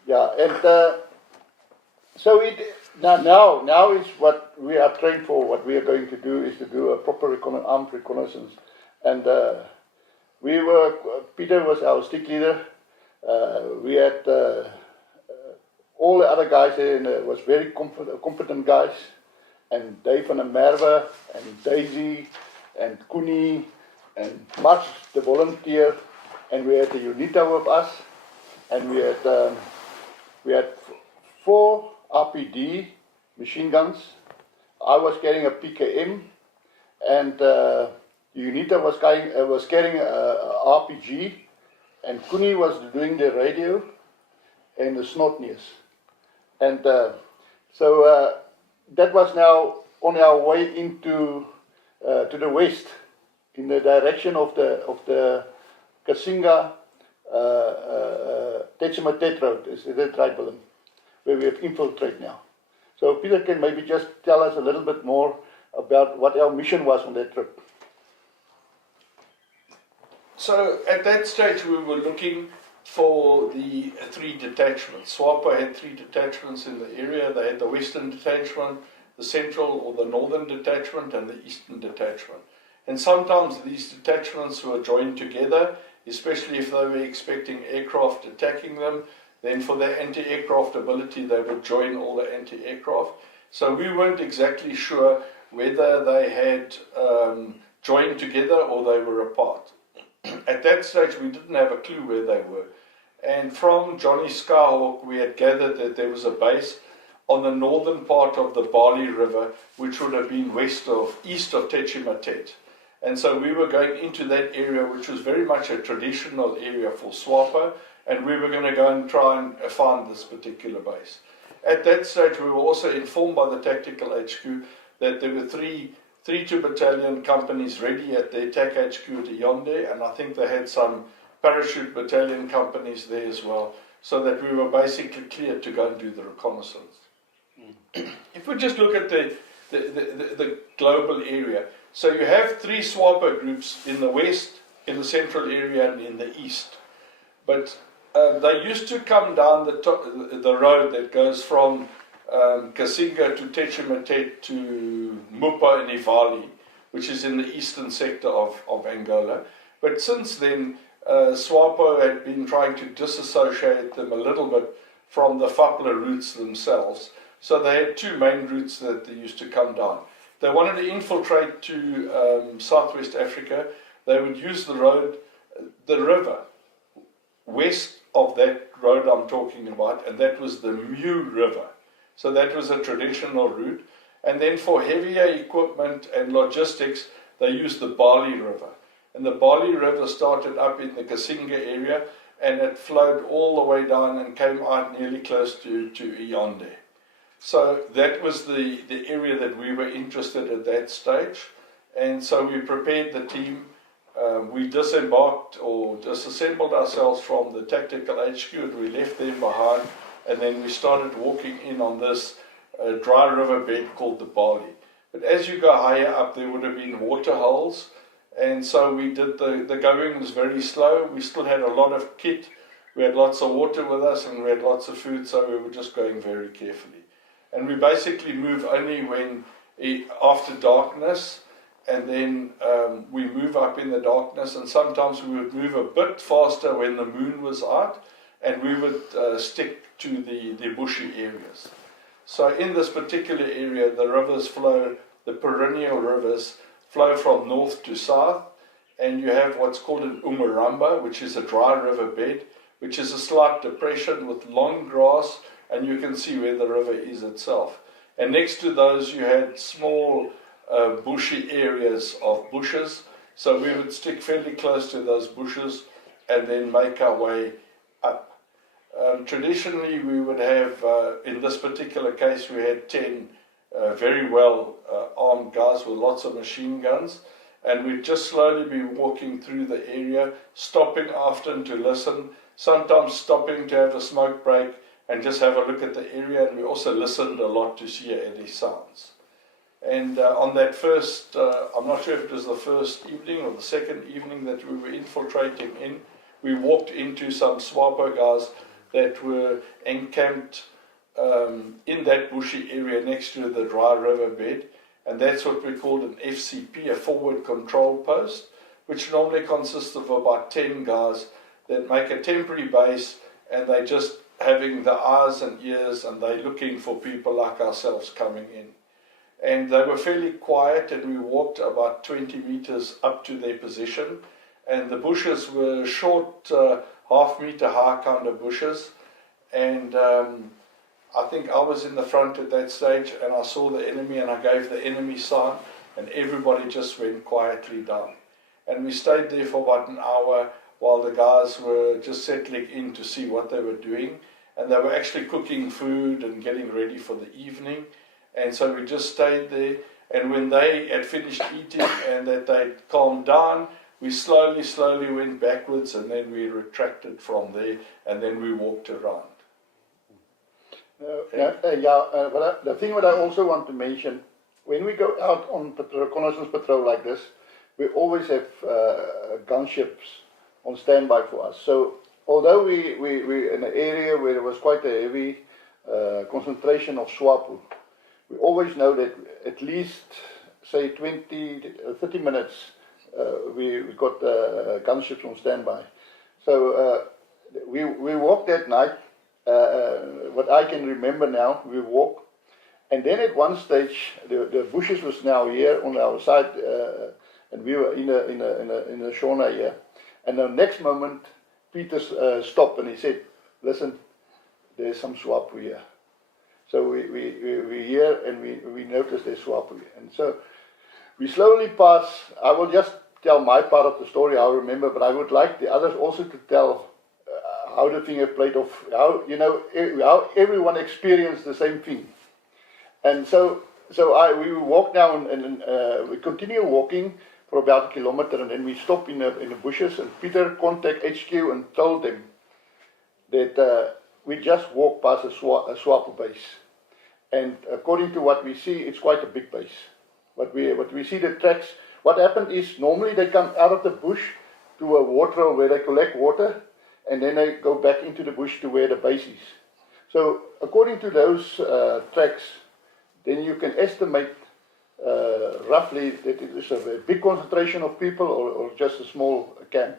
Yeah, and so now is what we are trained for. What we are going to do is to do a proper armed reconnaissance. And Peter was our stick leader. We had all the other guys there, and was very competent guys. And Dave van der Merwe, and Daisy, and Koenie, and Mats, the volunteer. And we had the UNITA with us, and we had 4 RPD machine guns. I was carrying a PKM, and UNITA was carrying a RPG, and Koenie was doing the radio and the snot news. And so that was now on our way into to the west, in the direction of the Kasinga Tetsumatet Road, is the right, Willem, where we have infiltrate now. So Peter can maybe just tell us a little bit more about what our mission was on that trip. So at that stage we were looking for the 3 detachments. SWAPO had 3 detachments in the area. They had the Western Detachment, the Central or the Northern Detachment, and the Eastern Detachment. And sometimes these detachments were joined together, especially if they were expecting aircraft attacking them. Then for their anti-aircraft ability, they would join all the anti-aircraft. So we weren't exactly sure whether they had joined together or they were apart. At that stage, we didn't have a clue where they were. And from Johnny Skyhawk, we had gathered that there was a base on the northern part of the Bali River, which would have been east of Techimatet. And so we were going into that area, which was very much a traditional area for SWAPO, and we were going to go and try and find this particular base. At that stage, we were also informed by the Tactical HQ that there were 32 battalion companies ready at the TAC HQ at Yonde, and I think they had some parachute battalion companies there as well, so that we were basically cleared to go and do the reconnaissance. If we just look at the global area, so you have 3 SWAPO groups in the west, in the central area, and in the east. But they used to come down the road that goes from Kasinga to Techimatet to Mupa and Ivali, which is in the eastern sector of Angola. But since then, SWAPO had been trying to disassociate them a little bit from the FAPLA routes themselves. So they had 2 main routes that they used to come down. They wanted to infiltrate to Southwest Africa. They would use the road, the river, west of that road I'm talking about, and that was the Mu River. So that was a traditional route. And then for heavier equipment and logistics, they used the Bali River. And the Bali River started up in the Kasinga area, and it flowed all the way down and came out nearly close to Yonde. So that was the area that we were interested at that stage. And so we prepared the team. We disembarked or disassembled ourselves from the Tactical HQ, and we left them behind. And then we started walking in on this dry river bed called the Bali. But as you go higher up, there would have been water holes. And so we did the going was very slow. We still had a lot of kit. We had lots of water with us, and we had lots of food, so we were just going very carefully. And we basically move only when after darkness, and then we move up in the darkness, and sometimes we would move a bit faster when the moon was out, and we would stick to the bushy areas. So in this particular area, the rivers flow, the perennial rivers flow from north to south, and you have what's called an Umaramba, which is a dry river bed, which is a slight depression with long grass, and you can see where the river is itself. And next to those you had small bushy areas of bushes, so we would stick fairly close to those bushes and then make our way up. Traditionally we would have, in this particular case we had 10 very well armed guys with lots of machine guns, and we'd just slowly be walking through the area, stopping often to listen, sometimes stopping to have a smoke break and just have a look at the area, and we also listened a lot to hear any sounds. And on that first, I'm not sure if it was the first evening or the second evening that we were infiltrating in, we walked into some SWAPO guys that were encamped in that bushy area next to the dry river bed, and that's what we called an FCP, a forward control post, which normally consists of about 10 guys that make a temporary base, and they just having the eyes and ears, and they're looking for people like ourselves coming in. And they were fairly quiet, and we walked about 20 meters up to their position, and the bushes were short, half-meter high kind of bushes, and I think I was in the front at that stage, and I saw the enemy, and I gave the enemy sign, and everybody just went quietly down. And we stayed there for about an hour while the guys were just settling in to see what they were doing, and they were actually cooking food and getting ready for the evening. And so we just stayed there, and when they had finished eating and that they'd calmed down, we slowly went backwards, and then we retracted from there, and then we walked around. The thing that I also want to mention, when we go out on reconnaissance patrol like this, we always have gunships on standby for us. So although we're in an area where there was quite a heavy concentration of SWAPO, we always know that at least, say, 30 minutes, we got gunships on standby. So we walked that night. What I can remember now, we walked, and then at one stage, the bushes was now here on our side, and we were in a sauna here. And the next moment, Peter stopped and he said, "Listen, there's some SWAPO here." So we hear and we notice there's SWAPO here. And so we slowly pass. I will just tell my part of the story, I remember, but I would like the others also to tell how the thing had played off, how everyone experienced the same thing. And so we walk down and we continue walking for about a kilometer, and then we stop in the bushes, and Peter contacted HQ and told them that we just walked past a SWAPO base. And according to what we see, it's quite a big base. But we see the tracks. What happened is normally they come out of the bush to a water where they collect water, and then they go back into the bush to where the base is. So according to those tracks, then you can estimate roughly that it is a big concentration of people or just a small camp.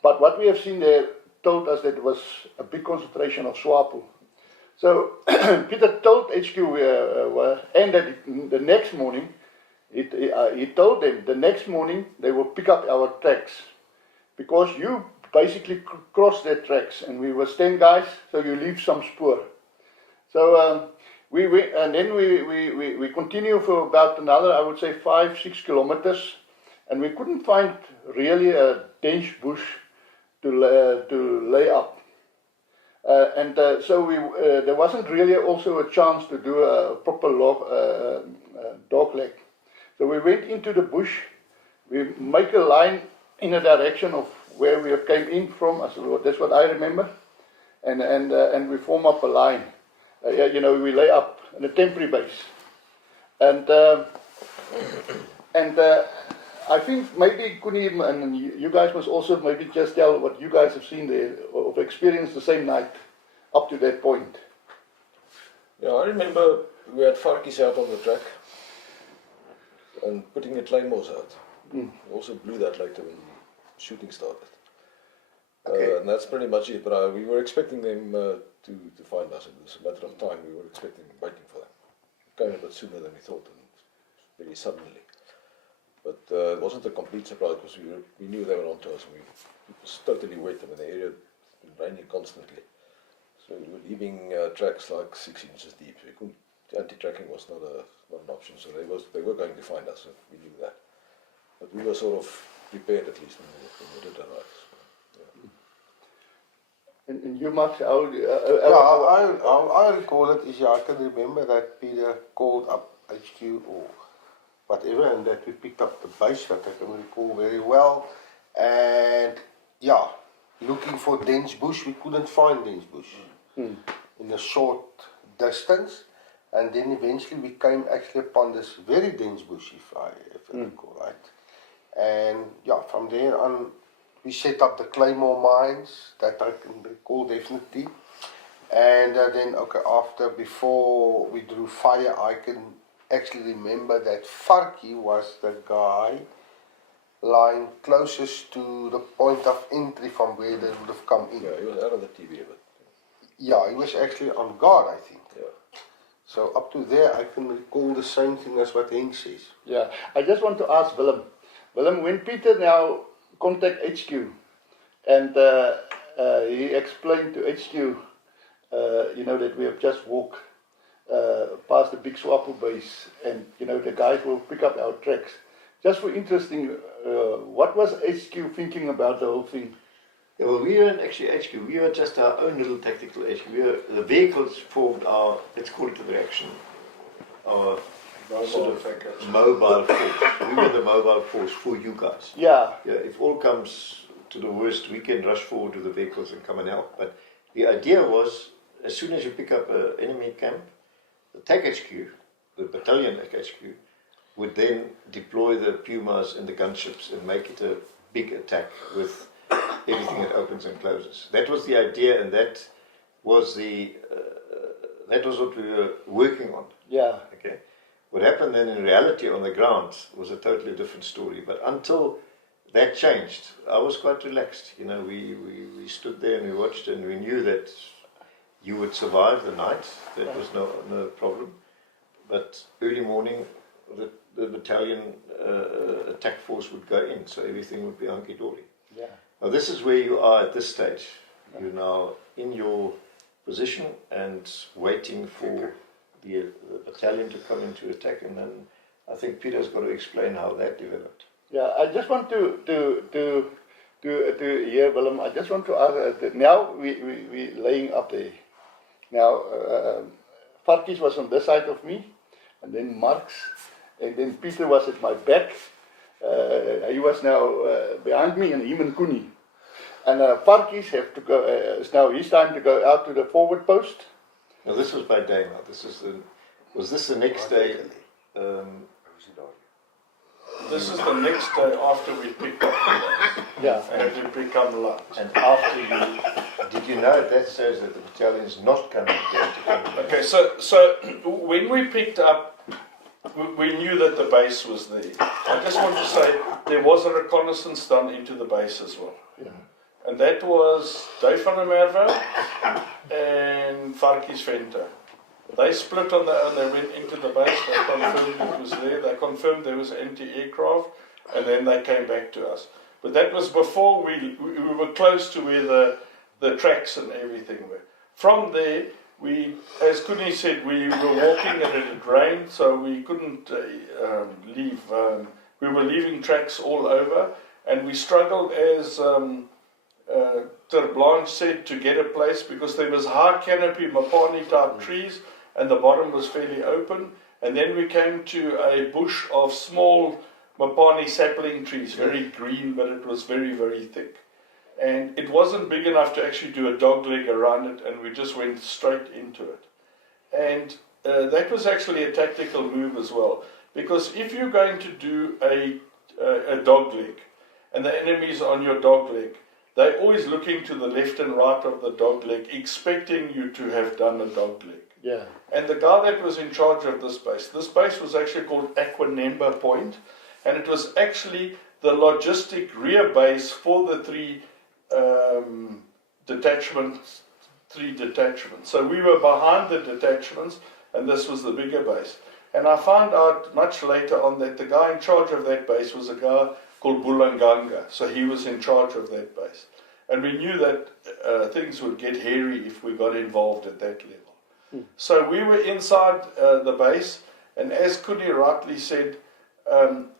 But what we have seen there told us that it was a big concentration of SWAPO. So Peter told HQ and that the next morning, he told them the next morning they will pick up our tracks, because you basically cross their tracks, and we were 10 guys, so you leave some spoor. So we continue for about another, I would say, 5-6 kilometers, and we couldn't find really a dense bush to lay up. So there wasn't really also a chance to do a proper dog leg. So we went into the bush, we make a line in a direction of where we came in from, that's what I remember, and we form up a line. We lay up in a temporary base. And I think maybe Kuni and you guys must also maybe just tell what you guys have seen there, or experienced the same night up to that point. Yeah, I remember we had varkies out on the track and putting the claymores out. We also blew that later when the shooting started. Okay. And that's pretty much it, but we were expecting them to find us. It was a matter of time. We were waiting for them. It came a bit sooner than we thought, and very suddenly. But it wasn't a complete surprise, because we knew they were onto us. It was totally wet. I mean, the area had been raining constantly. So we were leaving tracks like 6 inches deep. Anti-tracking was not an option, so they were going to find us, so we knew that. But we were sort of prepared, at least, when we did arrive. So, yeah. And you, Max, how I recall it is, I can remember that Peter called up HQ or whatever, and that we picked up the base, that I can recall very well. And yeah, looking for dense bush, we couldn't find dense bush in a short distance. And then eventually we came actually upon this very dense bush, if I recall right. And yeah, from there on, we set up the claymore mines, that I can recall definitely. And then, before we drew fire, I can actually remember that Farky was the guy lying closest to the point of entry from where they would have come in. Yeah, he was out of the TV a bit. Yeah, he was actually on guard, I think. Yeah. So up to there, I can recall the same thing as what Henk says. Yeah, I just want to ask Willem. Willem, when Peter now contact HQ, and he explained to HQ, that we have just walked past the big SWAPO base, and the guys will pick up our tracks. Just for interesting, what was HQ thinking about the whole thing? Yeah, well, we weren't actually HQ, we were just our own little tactical HQ. The vehicles formed our, let's call it the reaction, our mobile force. We were the mobile force for you guys. Yeah. Yeah, if all comes to the worst, we can rush forward to the vehicles and come and help. But the idea was as soon as you pick up an enemy camp, the TAC HQ, the battalion HQ, would then deploy the Pumas and the gunships and make it a big attack with everything that opens and closes. That was the idea, and that was what we were working on. Yeah. Okay. What happened then in reality on the ground was a totally different story. But until that changed, I was quite relaxed. You know, we stood there and we watched, and we knew that you would survive the night. That was no problem. But early morning, the battalion attack force would go in, so everything would be hunky-dory. Yeah. Now this is where you are at this stage. You're now in your position and waiting for the battalion to come into attack, and then I think Peter's got to explain how that developed. Yeah, I just want to hear Willem. I just want to ask. Now we laying up there. Now Farkies was on this side of me, and then Marx, and then Peter was at my back. He was now behind me, and him and Koenie. And Farkies have to go. It's now his time to go out to the forward post. Now this was by day. Now was this the next day? This is the next day after we picked up the base. Yeah. And it had become light. And after did you know at that stage that the battalion's not coming down to come? Okay, so when we picked up, we knew that the base was there. I just want to say there was a reconnaissance done into the base as well. Yeah. And that was Dave van der Merwe and Farkies Venter. They split on their own, they went into the base, they confirmed it was there, they confirmed there was anti-aircraft, and then they came back to us. But that was before we were close to where the tracks and everything were. From there, as Koenie said, we were walking and it had rained, so we couldn't leave. We were leaving tracks all over, and we struggled, as Ter Blanche said, to get a place because there was high canopy Mapani type trees, and the bottom was fairly open. And then we came to a bush of small Mapani sapling trees, very green, but it was very, very thick. And it wasn't big enough to actually do a dog leg around it, and we just went straight into it. And that was actually a tactical move as well, because if you're going to do a dog leg, and the enemy's on your dog leg, they're always looking to the left and right of the dog leg, expecting you to have done a dog leg. Yeah. And the guy that was in charge of this base was actually called Aquanemba Point, and it was actually the logistic rear base for the three detachments. So we were behind the detachments, and this was the bigger base. And I found out much later on that the guy in charge of that base was a guy called Bulanganga, so he was in charge of that base. And we knew that things would get hairy if we got involved at that level. So we were inside the base, and as Koenie rightly said,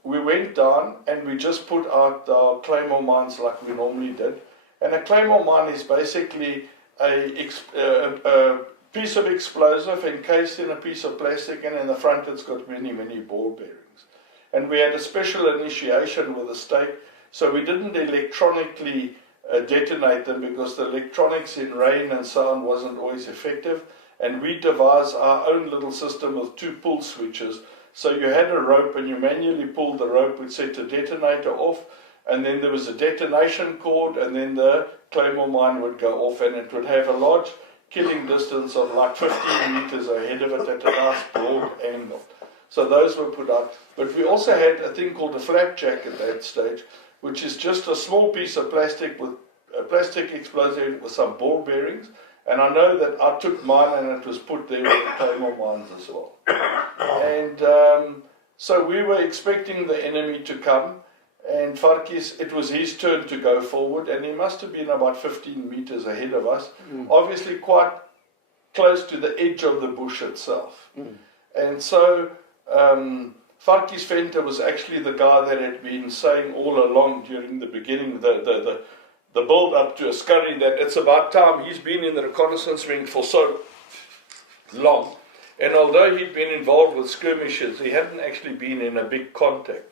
we went down and we just put out our claymore mines like we normally did. And a claymore mine is basically a piece of explosive encased in a piece of plastic, and in the front it's got many, many ball bearings. And we had a special initiation with a stake, so we didn't electronically detonate them because the electronics in rain and so on wasn't always effective. And we devised our own little system with 2 pull switches. So you had a rope and you manually pulled the rope, which set the detonator off, and then there was a detonation cord, and then the claymore mine would go off, and it would have a large killing distance of like 15 meters ahead of it at a nice broad angle. So those were put out. But we also had a thing called a flapjack at that stage, which is just a small piece of plastic with a plastic explosive with some ball bearings. And I know that I took mine and it was put there with the claymore mines as well. And so we were expecting the enemy to come, and Farkies, it was his turn to go forward, and he must have been about 15 meters ahead of us, obviously quite close to the edge of the bush itself. And so Farkies Venter was actually the guy that had been saying all along during the beginning, the build up to Askari, that it's about time. He's been in the reconnaissance ring for so long, and although he'd been involved with skirmishes, he hadn't actually been in a big contact.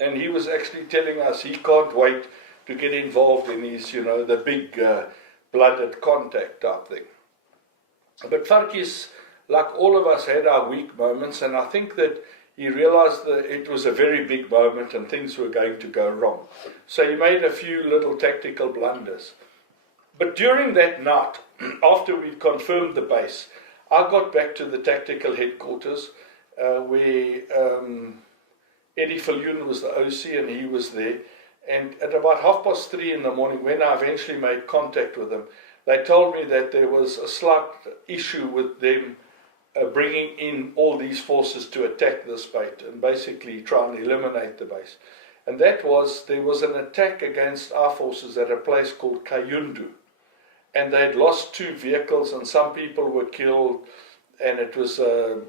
And he was actually telling us he can't wait to get involved in these, the big blooded contact type thing. But Farkies, like all of us, had our weak moments, and I think that he realized that it was a very big moment and things were going to go wrong. So he made a few little tactical blunders. But during that night, after we'd confirmed the base, I got back to the tactical headquarters where Eddie Viljoen was the OC and he was there. And at about 3:30 in the morning, when I eventually made contact with them, they told me that there was a slight issue with them bringing in all these forces to attack this base and basically try and eliminate the base. And that was, there was an attack against our forces at a place called Kayundu. And they had lost 2 vehicles and some people were killed, and it was a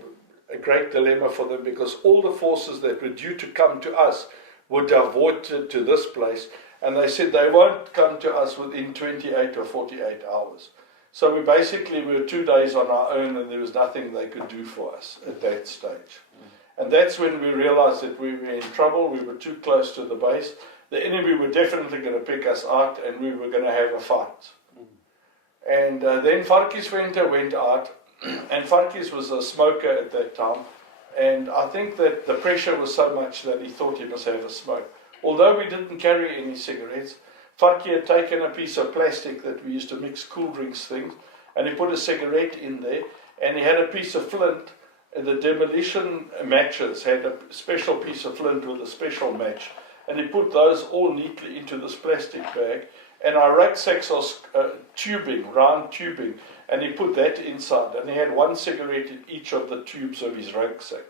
great dilemma for them because all the forces that were due to come to us would avoid to this place, and they said they won't come to us within 28 or 48 hours. So we basically were 2 days on our own and there was nothing they could do for us at that stage. And that's when we realized that we were in trouble, we were too close to the base, the enemy were definitely going to pick us out and we were going to have a fight. And then Farkies went out, and Farkies was a smoker at that time, and I think that the pressure was so much that he thought he must have a smoke. Although we didn't carry any cigarettes, Farkie had taken a piece of plastic that we used to mix cool drinks things, and he put a cigarette in there, and he had a piece of flint, and the demolition matches had a special piece of flint with a special match, and he put those all neatly into this plastic bag, and our rucksacks are tubing, round tubing, and he put that inside, and he had 1 cigarette in each of the tubes of his rucksack.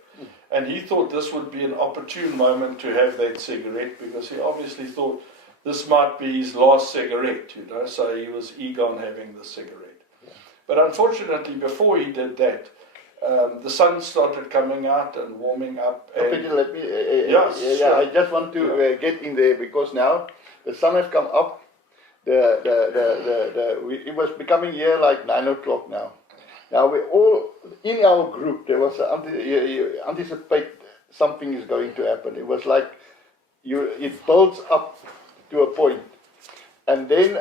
And he thought this would be an opportune moment to have that cigarette, because he obviously thought this might be his last cigarette, you know, so he was eager on having the cigarette. But unfortunately, before he did that, the sun started coming out and warming up. And Peter, let me, I just want to get in there, because now the sun has come up. It was becoming here like 9 o'clock now. Now we all, in our group, there was you anticipate something is going to happen. It was like, it builds up to a point. And then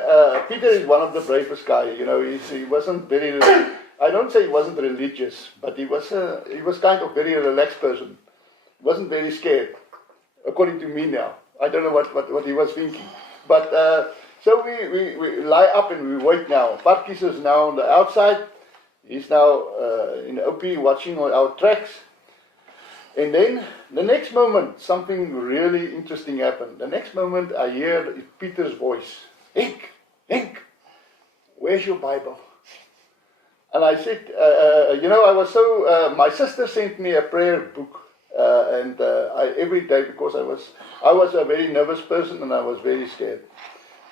Peter is one of the bravest guys, you know, he wasn't very, I don't say he wasn't religious, but he was kind of very relaxed person. He wasn't very scared, according to me now. I don't know what he was thinking. But so we lie up and we wait now. Parkies is now on the outside. He's now in OP watching on our tracks. And then the next moment, something really interesting happened. The next moment I hear Peter's voice. Henk, where's your Bible? And I said, you know, I was so, my sister sent me a prayer book. And every day, because I was a very nervous person and I was very scared.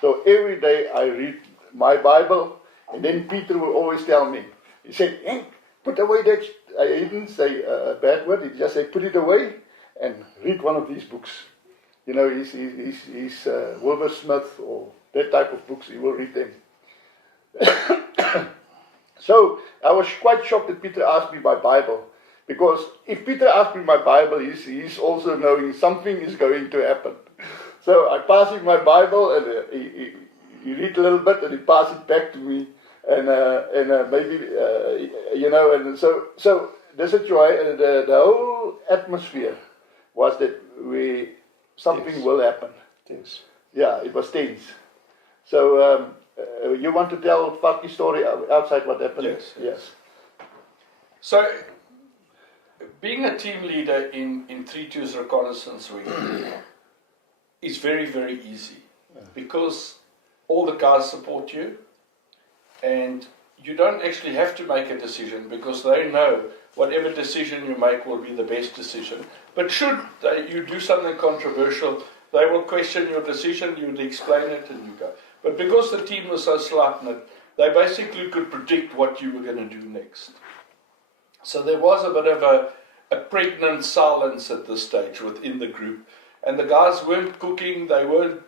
So every day I read my Bible, and then Peter will always tell me, he said, Henk, put away that, I didn't say a bad word, he just said, put it away and read one of these books. You know, he's Wilbur Smith or that type of books, he will read them. So I was quite shocked that Peter asked me my Bible, because if Peter asked me my Bible, he's also knowing something is going to happen. So I pass him my Bible, and he read a little bit, and he pass it back to me, and maybe you know, and so the situation, the whole atmosphere was that something will happen. Tense. Yeah, it was tense. So you want to tell Farkie's story outside what happened? Yes. So, being a team leader in 32's reconnaissance wing is very, very easy, because all the guys support you and you don't actually have to make a decision, because they know whatever decision you make will be the best decision. But should you do something controversial, they will question your decision, you would explain it and you go. But because the team was so slight-knit, they basically could predict what you were going to do next. So there was a bit of a pregnant silence at this stage within the group. And the guys weren't cooking, they were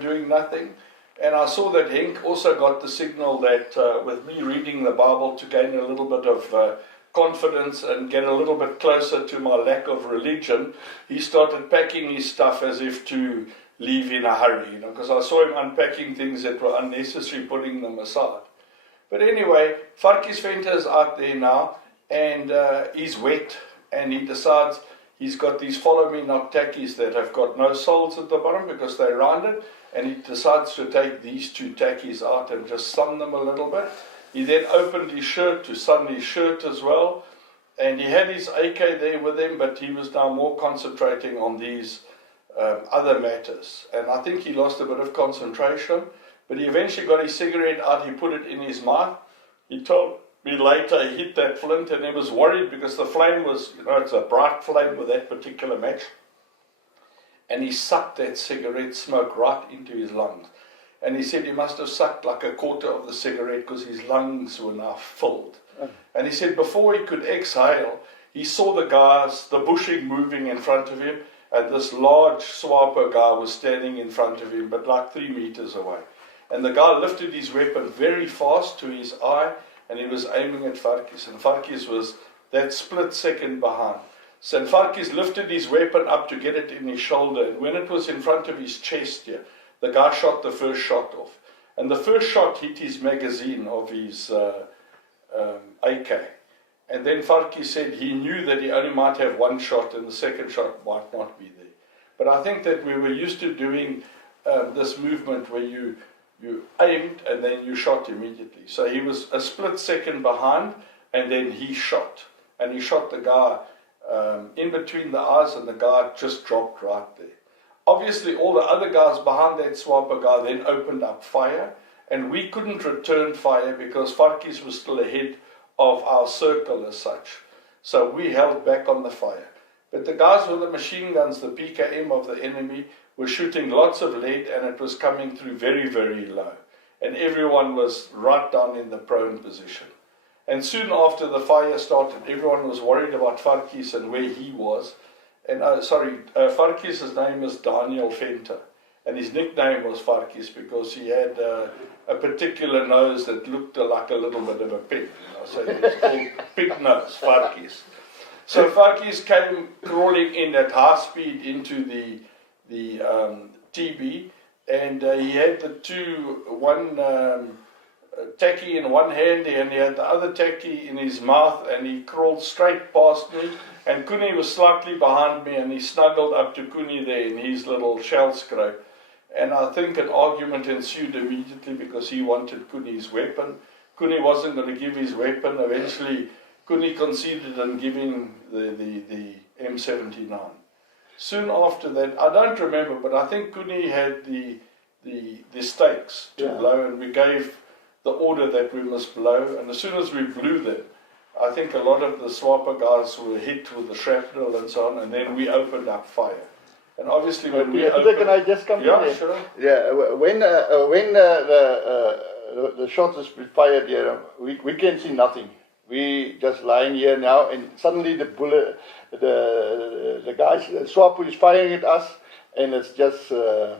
doing nothing. And I saw that Henk also got the signal that with me reading the Bible to gain a little bit of confidence and get a little bit closer to my lack of religion, he started packing his stuff as if to leave in a hurry, you know, because I saw him unpacking things that were unnecessary, putting them aside. But anyway, Varkies Venter is out there now, and he's wet, and he decides he's got these follow me not tackies that have got no soles at the bottom because they're rounded, and he decides to take these 2 tackies out and just sun them a little bit. He then opened his shirt to sun his shirt as well, and he had his AK there with him, but he was now more concentrating on these other matters. And I think he lost a bit of concentration, but he eventually got his cigarette out, he put it in his mouth. He told me later he hit that flint and he was worried because the flame was, it's a bright flame with that particular match. And he sucked that cigarette smoke right into his lungs. And he said he must have sucked like a quarter of the cigarette because his lungs were now filled. And he said before he could exhale, he saw the bushing moving in front of him, and this large Swapo guy was standing in front of him, but like 3 meters away. And the guy lifted his weapon very fast to his eye, and he was aiming at Varkies. And Varkies was that split second behind. So Varkies lifted his weapon up to get it in his shoulder, and when it was in front of his chest here, the guy shot the first shot off. And the first shot hit his magazine of his AK. And then Varkies said he knew that he only might have 1 shot and the second shot might not be there. But I think that we were used to doing this movement where you aimed and then you shot immediately. So he was a split second behind and then he shot. And he shot the guy in between the eyes, and the guy just dropped right there. Obviously all the other guys behind that Swapo guy then opened up fire, and we couldn't return fire because Varkies was still ahead of our circle as such. So we held back on the fire. But the guys with the machine guns, the PKM of the enemy, were shooting lots of lead, and it was coming through very, very low. And everyone was right down in the prone position. And soon after the fire started, everyone was worried about Varkies and where he was. And Varkies' name is Daniel Venter. And his nickname was Varkies because he had a particular nose that looked like a little bit of a pig. So he was called Pig Nose, Varkies. So Varkies came crawling in at high speed into the TB, and he had one tacky in one hand and he had the other tacky in his mouth, and he crawled straight past me, and Kuni was slightly behind me, and he snuggled up to Kuni there in his little shell scrape. And I think an argument ensued immediately because he wanted Kuni's weapon. Kuni wasn't going to give his weapon. Eventually Kuni conceded on giving the M79. Soon after that, I don't remember, but I think Kuni had the stakes to blow, and we gave the order that we must blow. And as soon as we blew them, I think a lot of the Swapo guys were hit with the shrapnel and so on, and then we opened up fire. And obviously when we opened... Can I just come in there? Sure. Yeah, when the shots has been fired here, we can see nothing. We just lying here now, and suddenly the bullet, the guys, Swapo is firing at us, and it's just... so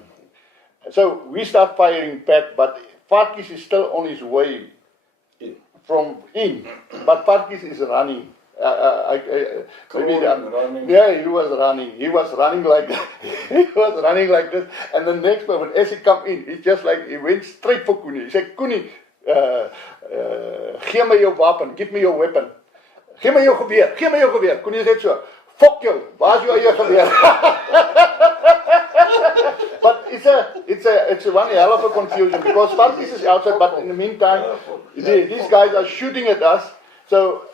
we start firing back, but Varkies is still on his way from in, but Varkies is running. Running. Yeah, he was running. He was running like he was running like this. And the next moment, as he come in, he just like he went straight for Kuni. He said, "Kuni, gee my jou wapen, give me your weapon. Gee my jou geweer, gee my jou geweer." Kuni said so, "Fuck you, waar's jou eie geweer?" But it's a one hell of a confusion because Varkies is outside, but in the meantime, these guys are shooting at us. So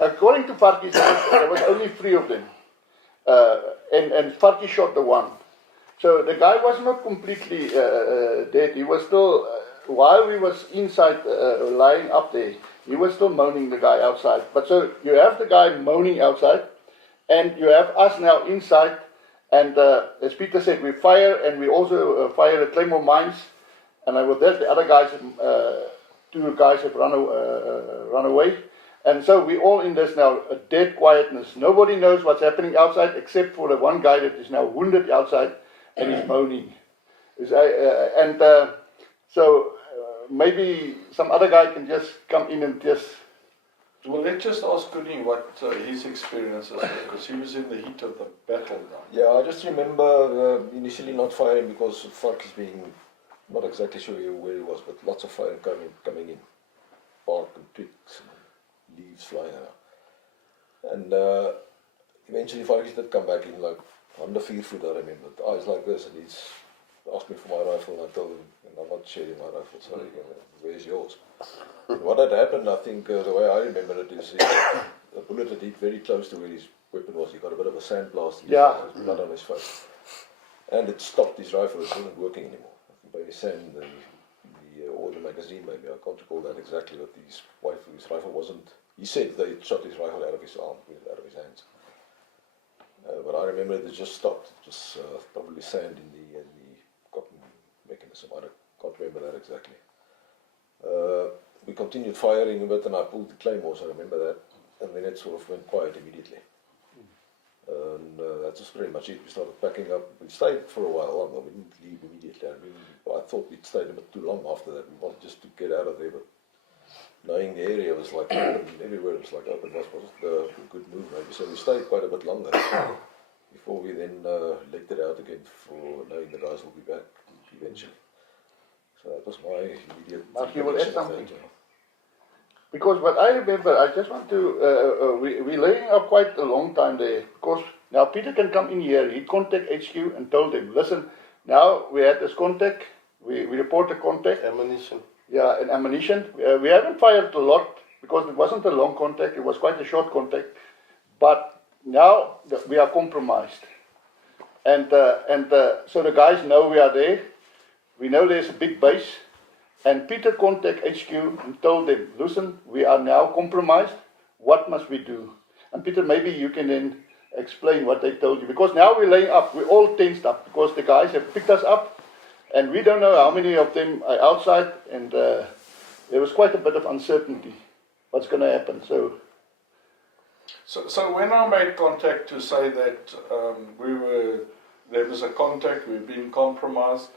according to Varkies, there was only 3 of them, and Varkies shot the one. So the guy was not completely dead. He was still, while we was inside lying up there, he was still moaning, the guy outside. But so you have the guy moaning outside, and you have us now inside. And as Peter said, we fire, and we also fire the claymore mines. And with that, the other guys, 2 guys have run away. And so we all in this now, a dead quietness. Nobody knows what's happening outside except for the one guy that is now wounded outside and he's moaning. So maybe some other guy can just come in and just... Well, let's just ask Kuni what his experiences were, because he was in the heat of the battle now. Yeah, I just remember initially not firing because of Varkies being not exactly sure where he was, but lots of fire coming in. bark and twigs and leaves flying around. And eventually Varkies did come back in like under 4 foot, I remember, with eyes like this, and he's asked me for my rifle, and I told him, I'm not sharing my rifle, sorry, where's yours? And what had happened, I think, the way I remember it is, the bullet had hit very close to where his weapon was. He got a bit of a sandblast, he had blood on his face. And it stopped his rifle, it wasn't working anymore. I think by the sand, or the magazine maybe, I can't recall that exactly, but his rifle wasn't, he said they shot his rifle out of his arm, out of his hands. But I remember it just stopped, it was probably sand in the cotton mechanism, I can't remember that exactly. We continued firing a bit and I pulled the claymores, I remember that, and then it sort of went quiet immediately. And that was pretty much it. We started packing up. We stayed for a while longer. We didn't leave immediately. I thought we'd stayed a bit too long after that. We wanted just to get out of there, but knowing the area was like open, everywhere was like open, wasn't a good move maybe. So we stayed quite a bit longer before we then legged it out again for knowing the guys will be back eventually. So that was my immediate Mark, you will add something? that, Because what I remember, I just want to, we're laying up quite a long time there. Because now Peter can come in here, he contact HQ and told them, listen, now we had this contact, we report the contact. Ammunition. Yeah, and ammunition. We haven't fired a lot because it wasn't a long contact, it was quite a short contact. But now we are compromised. And so the guys know we are there. We know there's a big base. And Peter contacted HQ and told them, listen, we are now compromised. What must we do? And Peter, maybe you can then explain what they told you. Because now we're laying up, we're all tensed up because the guys have picked us up and we don't know how many of them are outside, and there was quite a bit of uncertainty what's going to happen. So when I made contact to say that there was a contact, we've been compromised,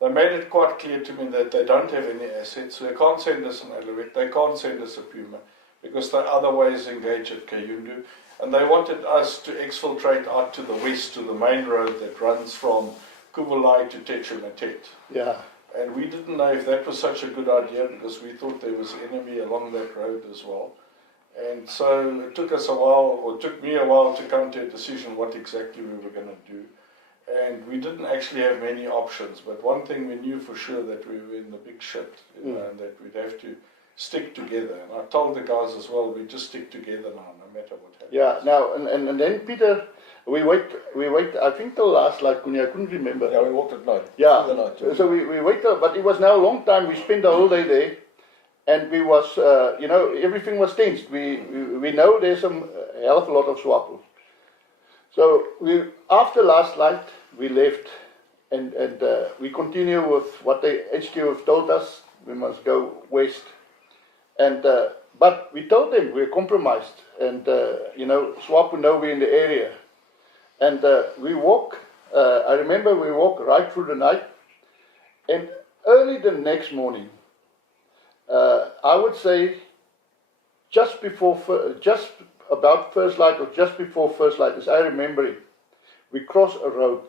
they made it quite clear to me that they don't have any assets, so they can't send us an Alouette, they can't send us a Puma, because they otherwise engage at Kayundu, and they wanted us to exfiltrate out to the west, to the main road that runs from Kuvalai to Tetramatet. yeah. And we didn't know if that was such a good idea, because we thought there was enemy along that road as well. And so it took us a while, or it took me a while to come to a decision what exactly we were going to do. And we didn't actually have many options, but one thing we knew for sure, that we were in the big shit, you know, and that we'd have to stick together. And I told the guys as well, we just stick together now, no matter what happens. Yeah, now, and then Peter, we wait, I think till last night, I couldn't remember. yeah, we walked at night. Yeah, Through the night, yeah. so we waited, but it was now a long time. We spent the whole day there, and we was, you know, everything was tensed. We know there's some hell of a lot of Swapo. So after last night, we left, and we continue with what the HQ have told us. We must go west, and but we told them we're compromised, and you know, Swapo know we're in the area. And we walk, I remember we walked right through the night, and early the next morning, I would say just about first light, or just before first light, as I remember it, we crossed a road,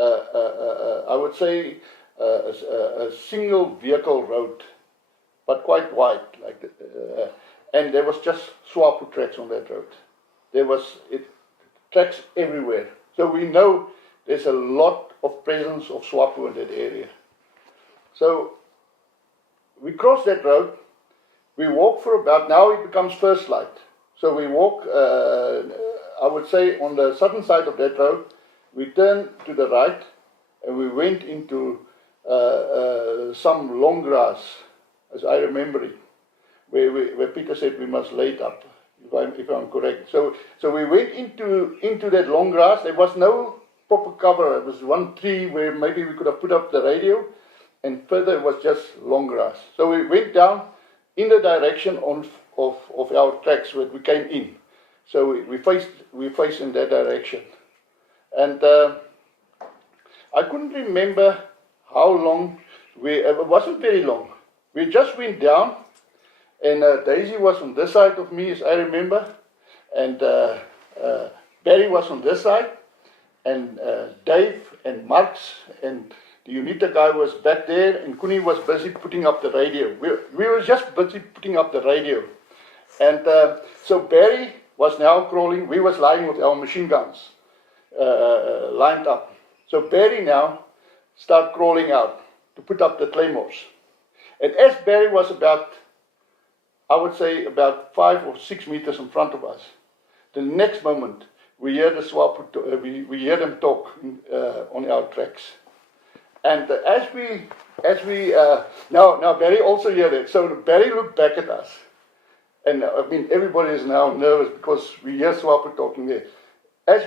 I would say a single vehicle road, but quite wide, like and there was just Swapo tracks on that road. There was tracks everywhere. So we know there's a lot of presence of Swapo in that area. So we cross that road, we walk for about, now it becomes first light. So we walk, I would say on the southern side of that road, we turned to the right and we went into some long grass, as I remember it, where Peter said we must lay it up. If I'm correct. So we went into that long grass. There was no proper cover. There was one tree where maybe we could have put up the radio, and further it was just long grass. So we went down in the direction of our tracks where we came in. So we faced in that direction. And I couldn't remember how long it wasn't very long. We just went down. And Daisy was on this side of me, as I remember, and Barry was on this side, and Dave and Marx and The UNITA guy was back there, and Kuni was busy putting up the radio. We were just busy putting up the radio. And so Barry was now crawling. We was lying with our machine guns lined up. So Barry now started crawling out to put up the claymores. And as Barry was about, I would say, about 5 or 6 meters in front of us, the next moment we hear the swap, we hear them talk on our tracks. And now Barry also heard it. So Barry looked back at us. And I mean, everybody is now nervous because we hear Swapo talking there. As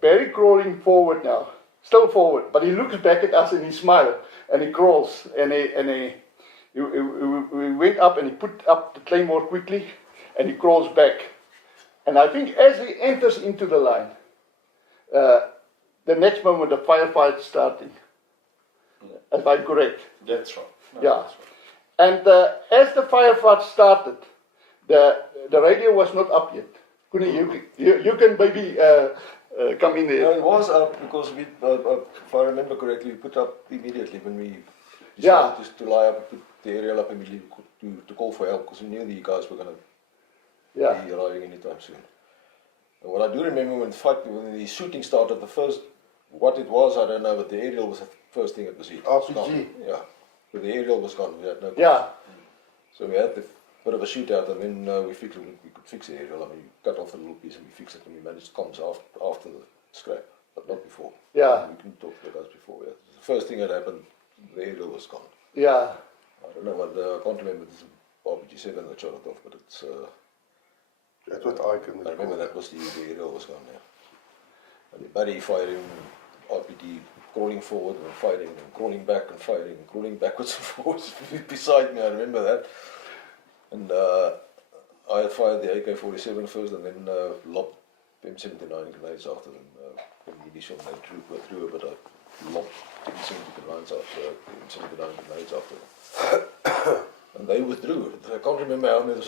Barry crawling forward now, still forward, but he looks back at us and he smiles and he crawls and he went up and he put up the claymore quickly and he crawls back. And I think as he enters into the line, the next moment the firefight starting. If I'm correct. That's right. No, Yeah. that's right. And as the firefight started, the radio was not up yet. Kuni, you can maybe come in No, there. it was up because we, if I remember correctly, we put up immediately when we Yeah. decided just to lie up and put the aerial up immediately to call for help because we knew the guys were going to Yeah. be arriving anytime soon. And what I do remember when the shooting started, what it was, I don't know, but the aerial was the first thing that was hit. RPG. Yeah. But the aerial was gone, we had no Yeah. So we had the bit of a shootout, and then we could fix the aerial. I mean, we cut off a little piece and we fixed it, and we managed comms after the scrap, but not before. Yeah. We couldn't talk to the guys before. Yeah. The first thing that happened, the aerial was gone. Yeah. I don't know what, I can't remember, this is RPG-7 that shot it off, but it's, That's what I can I remember that was the aerial was gone, yeah. And the buddy firing, RPG crawling forward and firing, and crawling back and firing, and crawling backwards and forwards beside me, I remember that. And I had fired the AK-47 first and then lobbed M79 grenades after them. When the initial grenade went through, but I lobbed M79 grenades after them. And they withdrew. I can't remember how many,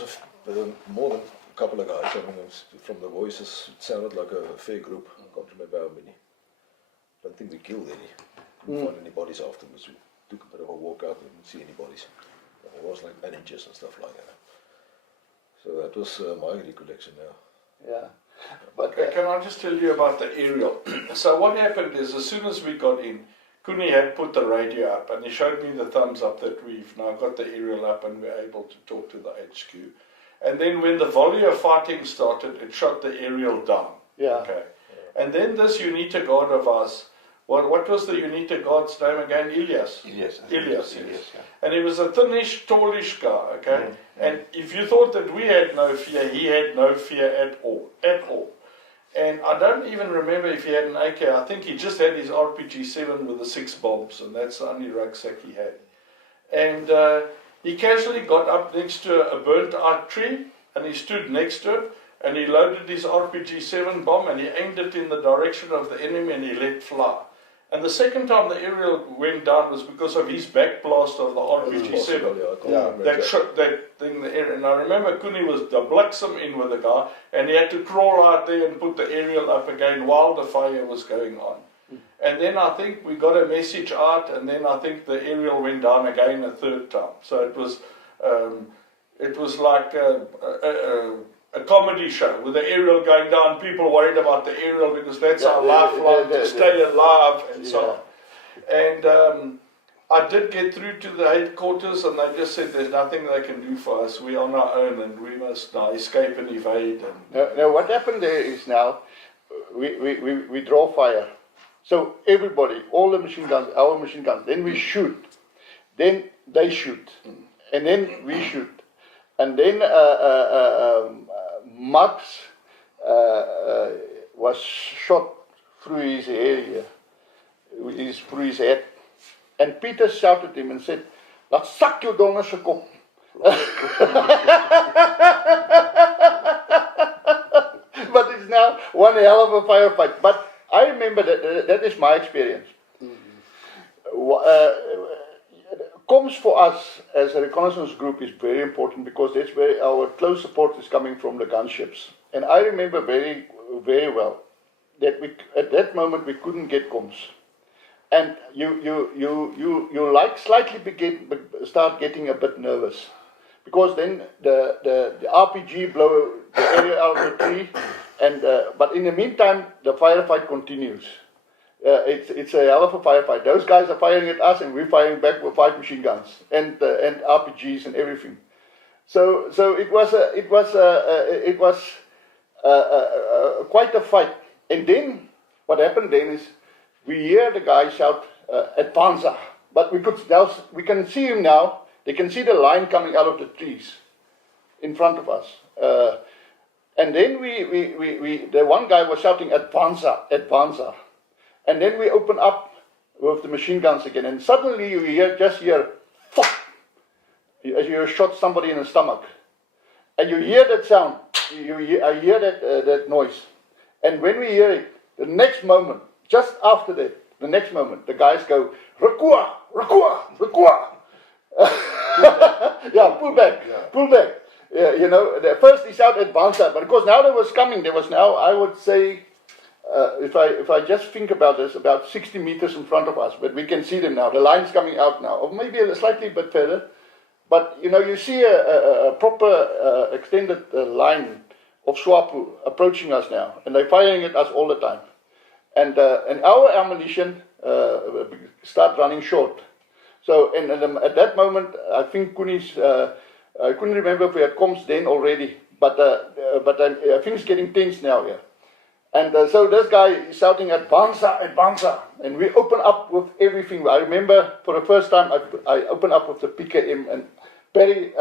there was more than a couple of guys. I mean, from the voices, it sounded like a fair group. I can't remember how many. I don't think we killed any. Didn't find any bodies afterwards. We took a bit of a walk out and didn't see any bodies. It was like bandages and stuff like that. So that was my recollection now. Yeah. But Okay, can I just tell you about the aerial? So what happened is, as soon as we got in, Kuni had put the radio up and he showed me the thumbs up that we've now got the aerial up and we're able to talk to the HQ. And then when the volley of fighting started, it shot the aerial down. yeah. Okay. And then this UNITA guard of ours, what was the UNITA guard's name again? Ilyas. Yes. Ilyas, yes. Yeah. And he was a thinnish, tallish guy, okay? And if you thought that we had no fear, he had no fear at all. And I don't even remember if he had an AK. I think he just had his RPG-7 with the 6 bombs, and that's the only rucksack he had. And he casually got up next to a burnt-out tree, and he stood next to it, and he loaded his RPG-7 bomb, and he aimed it in the direction of the enemy, and he let fly. And the second time the aerial went down was because of his backblast of the RPG-7. That shot that thing in the air. And I remember Kuni was the bliksem in with the guy, and he had to crawl out there and put the aerial up again while the fire was going on. And then I think we got a message out, and then I think the aerial went down again a third time. So it was like a comedy show with the aerial going down, people worried about the aerial because that's our lifeline to stay alive and so on. And I did get through to the headquarters and they just said there's nothing they can do for us. We're on our own and we must now escape and evade. Now what happened there is now, we draw fire. So everybody, all the machine guns, our machine guns, then we shoot. Then they shoot. And then we shoot. And then Max was shot through his area, through his head. And Peter shouted at him and said, "Laat sak jou donder se kop." But it's now one hell of a firefight. But I remember that is my experience. Comms for us as a reconnaissance group is very important because that's where our close support is coming from, the gunships. And I remember very, very well that at that moment we couldn't get comms. and you like slightly start getting a bit nervous, because then the RPG blow the area out of the tree, and but in the meantime the firefight continues. It's a hell of a firefight. Those guys are firing at us, and we're firing back with 5 machine guns and RPGs and everything. So it was quite a fight. And then what happened then is we hear the guy shout "Advanza," but we can see him now. They can see the line coming out of the trees in front of us. And then the one guy was shouting "Advanza, Advanza." And then we open up with the machine guns again, and suddenly you just hear, "Fuck!" as you shot somebody in the stomach, and you hear that sound. I hear that noise, and when we hear it, the next moment, just after that, the next moment, the guys go, "Rekua, rekua, rekua." Yeah, pull back, pull back. You know, first he shouted "Advanza," but of course now there was coming. There was now, I would say. If I just think about this, about 60 meters in front of us, but we can see them now. The line's coming out now, or maybe a slightly bit further. But you know, you see a proper extended line of SWAPO approaching us now, and they're firing at us all the time. And our ammunition start running short. So and at that moment, I think Koonies, I couldn't remember if we had comms then already, but I think it's getting tense now here. And so this guy is shouting "Advanza, Advanza," and we open up with everything. I remember for the first time I opened up with the PKM, and Barry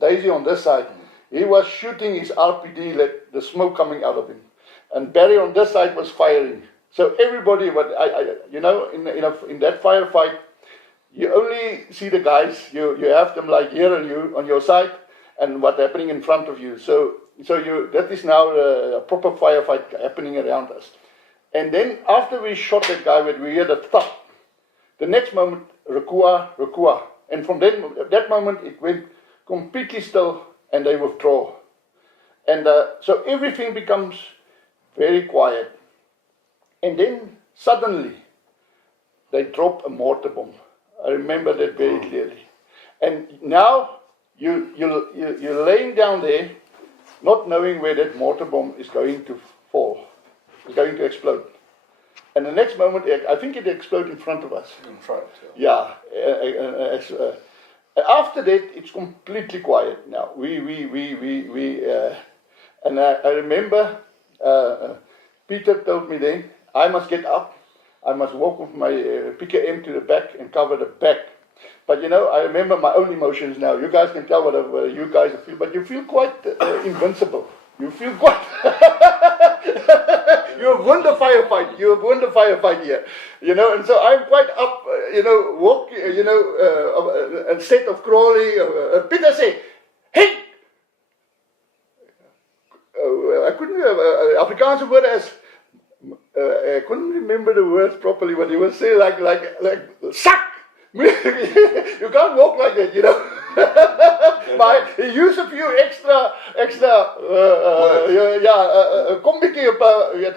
Daisy on this side, he was shooting his RPD, like the smoke coming out of him, and Barry on this side was firing. So everybody, you know, in that firefight, you only see the guys. You have them like here on your side, and what's happening in front of you. So that is now a proper firefight happening around us. And then after we shot that guy, when we hear the thud, the next moment, "Rekua, rekua." And from that moment, it went completely still, and they withdraw. And so everything becomes very quiet. And then suddenly, they drop a mortar bomb. I remember that very clearly. And now you're laying down there, not knowing where that mortar bomb is going to fall, is going to explode. And the next moment, I think it exploded in front of us. In front, yeah. After that, it's completely quiet now. And I remember Peter told me then, I must get up, I must walk with my PKM to the back and cover the back. But you know, I remember my own emotions now. You guys can tell what you guys feel, but you feel quite invincible. You feel quite... You have won the firefight. You have won the firefight here. You know, and so I'm quite up, walk, instead of crawling. Peter say, "Hey!" I couldn't, Afrikaanse word as... I couldn't remember the words properly, but he would say like, "Suck!" You can't walk like that, you know. But he used a few extra, kom bietjie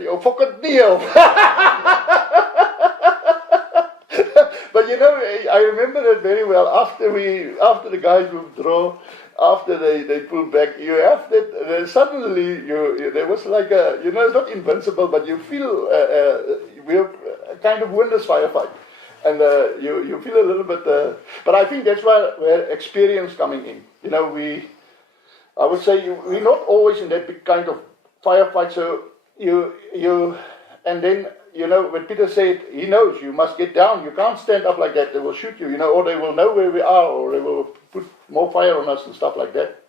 op fokkend neer. But you know, I remember that very well. After the guys withdraw, after they pull back, you have that. Suddenly, there was like a, you know, it's not invincible, but you feel we have kind of won this firefight. And you feel a little bit, but I think that's where experience coming in. You know, I would say we're not always in that big kind of firefight. So and then, you know, when Peter said, he knows you must get down. You can't stand up like that. They will shoot you, you know, or they will know where we are, or they will put more fire on us and stuff like that.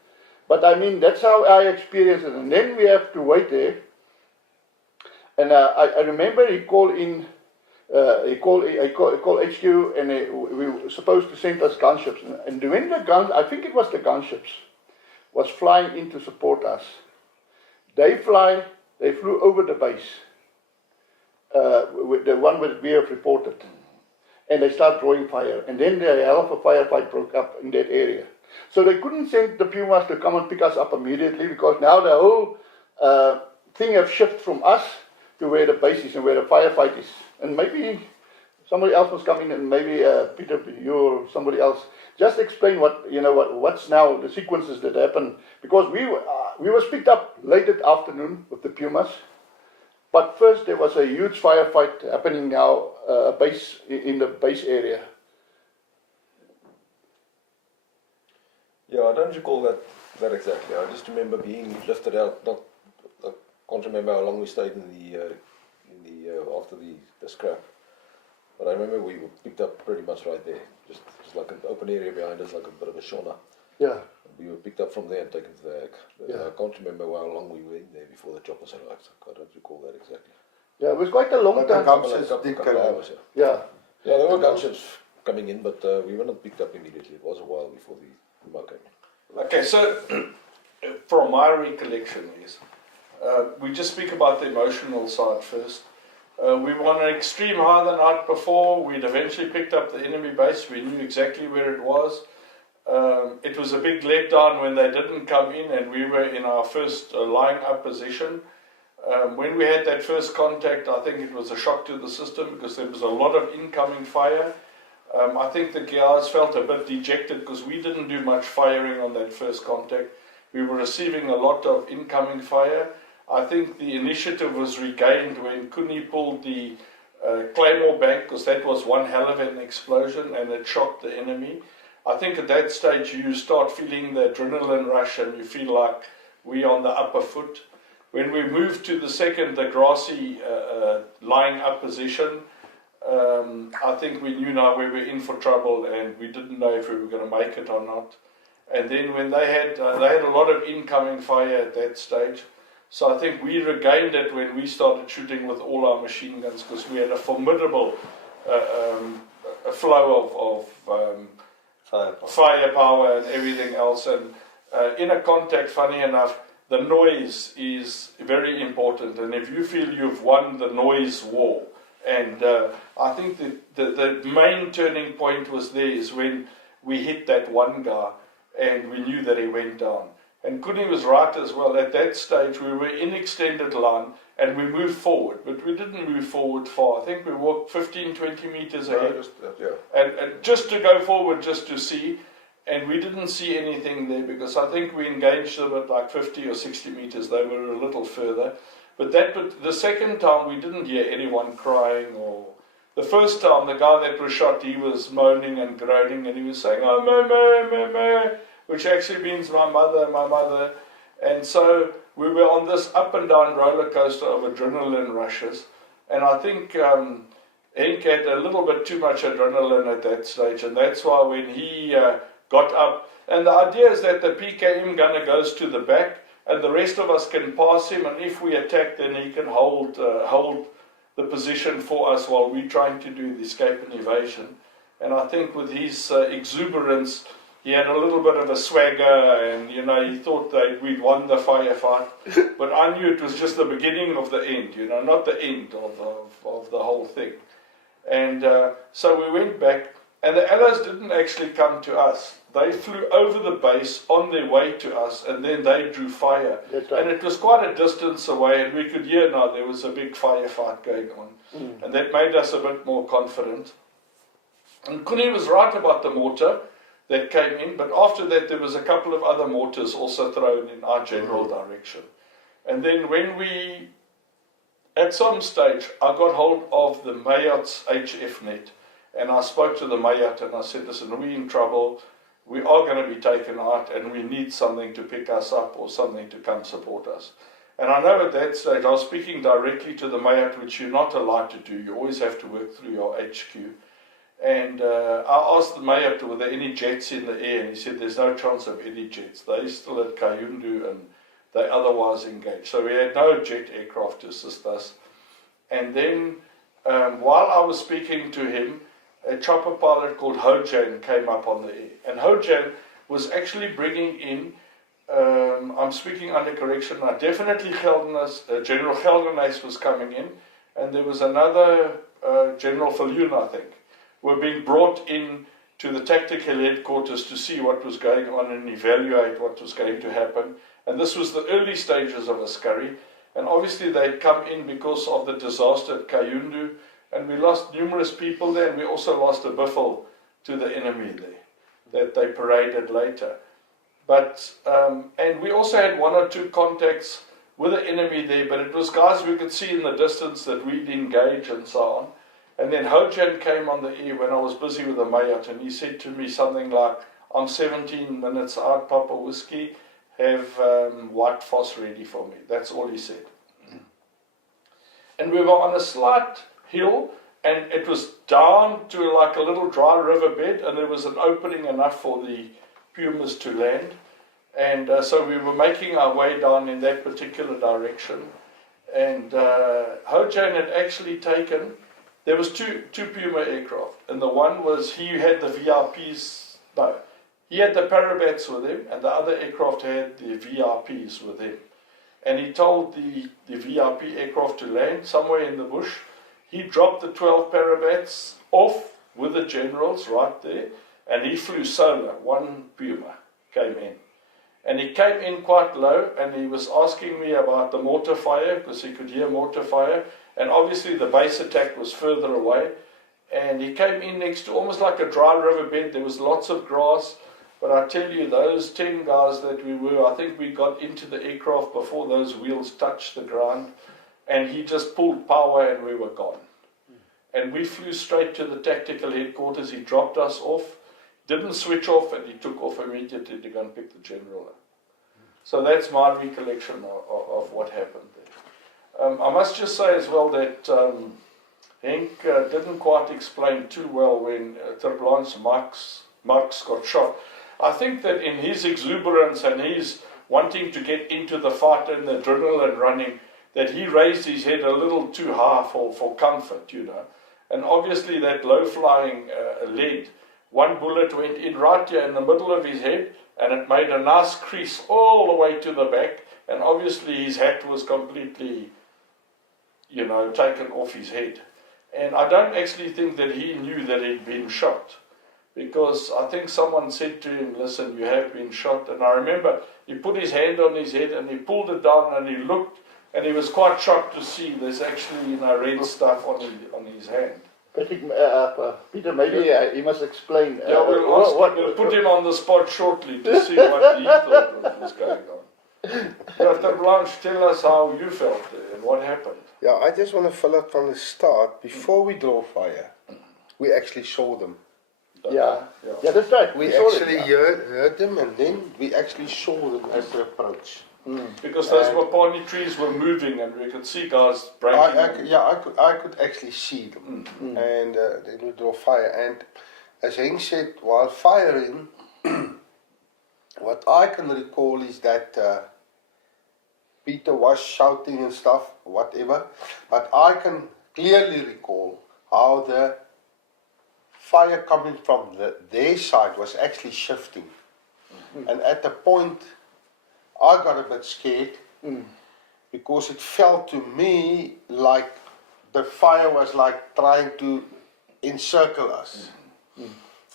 But I mean, that's how I experience it. And then we have to wait there. And I remember he called in. He called HQ, and we were supposed to send us gunships. And when the guns, I think it was the gunships, was flying in to support us. They flew over the base, with the one that we have reported, and they start drawing fire. And then the hell of a firefight broke up in that area. So they couldn't send the Pumas to come and pick us up immediately, because now the whole thing have shifted from us to where the base is and where the firefight is. And maybe somebody else was coming in, maybe Peter, you or somebody else. Just explain what's now the sequences that happen, because we was picked up late at afternoon with the Pumas, but first there was a huge firefight happening now in the base area. Yeah, I don't recall that exactly. I just remember being lifted out. I can't remember how long we stayed in the after the scrap. But I remember we were picked up pretty much right there. Just like an open area behind us, like a bit of a sauna. Yeah. We were picked up from there and taken to the Hague. I can't remember how long we were in there before the choppers arrived. I don't recall that exactly. Yeah, it was quite a long time. Couple of hours, yeah. Yeah, there were gunships coming in, but we were not picked up immediately. It was a while before the Puma came in. Okay, so from my recollection is, we just speak about the emotional side first. We were on an extreme high the night before. We'd eventually picked up the enemy base. We knew exactly where it was. It was a big letdown when they didn't come in and we were in our first lying up position. When we had that first contact, I think it was a shock to the system because there was a lot of incoming fire. I think the guys felt a bit dejected because we didn't do much firing on that first contact. We were receiving a lot of incoming fire. I think the initiative was regained when Kuni pulled the Claymore bank, because that was one hell of an explosion and it shocked the enemy. I think at that stage you start feeling the adrenaline rush and you feel like we're on the upper foot. When we moved to the grassy lying up position, I think we knew now we were in for trouble and we didn't know if we were going to make it or not. And then when they had a lot of incoming fire at that stage. So I think we regained it when we started shooting with all our machine guns because we had a formidable flow of firepower and everything else. And in a contact, funny enough, the noise is very important. And if you feel you've won the noise war, and I think the main turning point was there is when we hit that one guy and we knew that he went down. And Kuni was right as well. At that stage, we were in extended line and we moved forward, but we didn't move forward far. I think we walked 15, 20 meters ahead. And just to go forward, just to see, and we didn't see anything there because I think we engaged them at like 50 or 60 meters. They were a little further. But the second time, we didn't hear anyone crying or... The first time, the guy that was shot, he was moaning and groaning and he was saying, "Oh, mama," which actually means my mother. And so we were on this up and down roller coaster of adrenaline rushes. And I think Henk had a little bit too much adrenaline at that stage. And that's why when he got up, and the idea is that the PKM gunner goes to the back and the rest of us can pass him. And if we attack, then he can hold the position for us while we're trying to do the escape and evasion. And I think with his exuberance, he had a little bit of a swagger and, he thought that we'd won the firefight. But I knew it was just the beginning of the end, not the end of the whole thing. And so we went back, and the Allies didn't actually come to us. They flew over the base on their way to us, and then they drew fire. Right. And it was quite a distance away, and we could hear now there was a big firefight going on. And that made us a bit more confident. And Kuni was right about the mortar that came in, but after that there was a couple of other mortars also thrown in our general direction. And then when at some stage, I got hold of the Mayat's HF net, and I spoke to the Mayat and I said, "Listen, we're in trouble. We are going to be taken out and we need something to pick us up or something to come support us." And I know at that stage I was speaking directly to the Mayat, which you're not allowed to do. You always have to work through your HQ. And I asked the Mayat, were there any jets in the air? And he said, "There's no chance of any jets. They're still at Kayundu and they otherwise engaged." So we had no jet aircraft to assist us. And then while I was speaking to him, a chopper pilot called Hojan came up on the air. And Hojan was actually bringing in, I'm speaking under correction now, definitely General Gelderhuys was coming in, and there was another General Viljoen, I think, were being brought in to the tactical headquarters to see what was going on and evaluate what was going to happen. And this was the early stages of Askari. And obviously they'd come in because of the disaster at Kayundu and we lost numerous people there, and we also lost a biffle to the enemy there that they paraded later. But and we also had 1 or 2 contacts with the enemy there, but it was guys we could see in the distance that we'd engage and so on. And then Hojan came on the air when I was busy with the Mayat, and he said to me something like, "I'm 17 minutes out, Papa Whiskey, have white foss ready for me." That's all he said. And we were on a slight hill, and it was down to like a little dry riverbed, and there was an opening enough for the pumas to land. And so we were making our way down in that particular direction. And Hojan had actually taken, there was two Puma aircraft, and the one was, he had the VRPs, no, he had the Parabats with him, and the other aircraft had the VRPs with him. And he told the VRP aircraft to land somewhere in the bush. He dropped the 12 Parabats off with the generals right there, and he flew solo. 1 Puma came in. And he came in quite low, and he was asking me about the mortar fire, because he could hear mortar fire. And obviously the base attack was further away. And he came in next to almost like a dry riverbed. There was lots of grass. But I tell you, those 10 guys that we were, I think we got into the aircraft before those wheels touched the ground. And he just pulled power, and we were gone. And we flew straight to the tactical headquarters. He dropped us off, didn't switch off, and he took off immediately to go and pick the general up. So that's my recollection of what happened there. I must just say as well that Henk didn't quite explain too well when Terblanche Marx got shot. I think that in his exuberance and his wanting to get into the fight and the adrenaline running, that he raised his head a little too high for comfort, you know. And obviously that low-flying lead, 1 bullet went in right here in the middle of his head, and it made a nice crease all the way to the back, and obviously his hat was completely, you know, taken off his head. And I don't actually think that he knew that he'd been shot, because I think someone said to him, "Listen, you have been shot." And I remember he put his hand on his head and he pulled it down and he looked, and he was quite shocked to see there's actually, you know, red stuff on his hand. Peter, maybe he must explain. We'll put him on the spot shortly to see what he thought was going on. Dr. Blanche, tell us how you felt there and what happened. Yeah, I just want to fill it from the start. Before we draw fire, we actually saw them. Yeah, that's right. We saw actually them, heard them, and then we actually saw them as they approached. Because those wapani trees were moving, and we could see guys breaking. I could actually see them, and they would draw fire. And as Henk said, while firing, what I can recall is that Peter was shouting and stuff, whatever. But I can clearly recall how the fire coming from their side was actually shifting, and at the point, I got a bit scared because it felt to me like the fire was like trying to encircle us.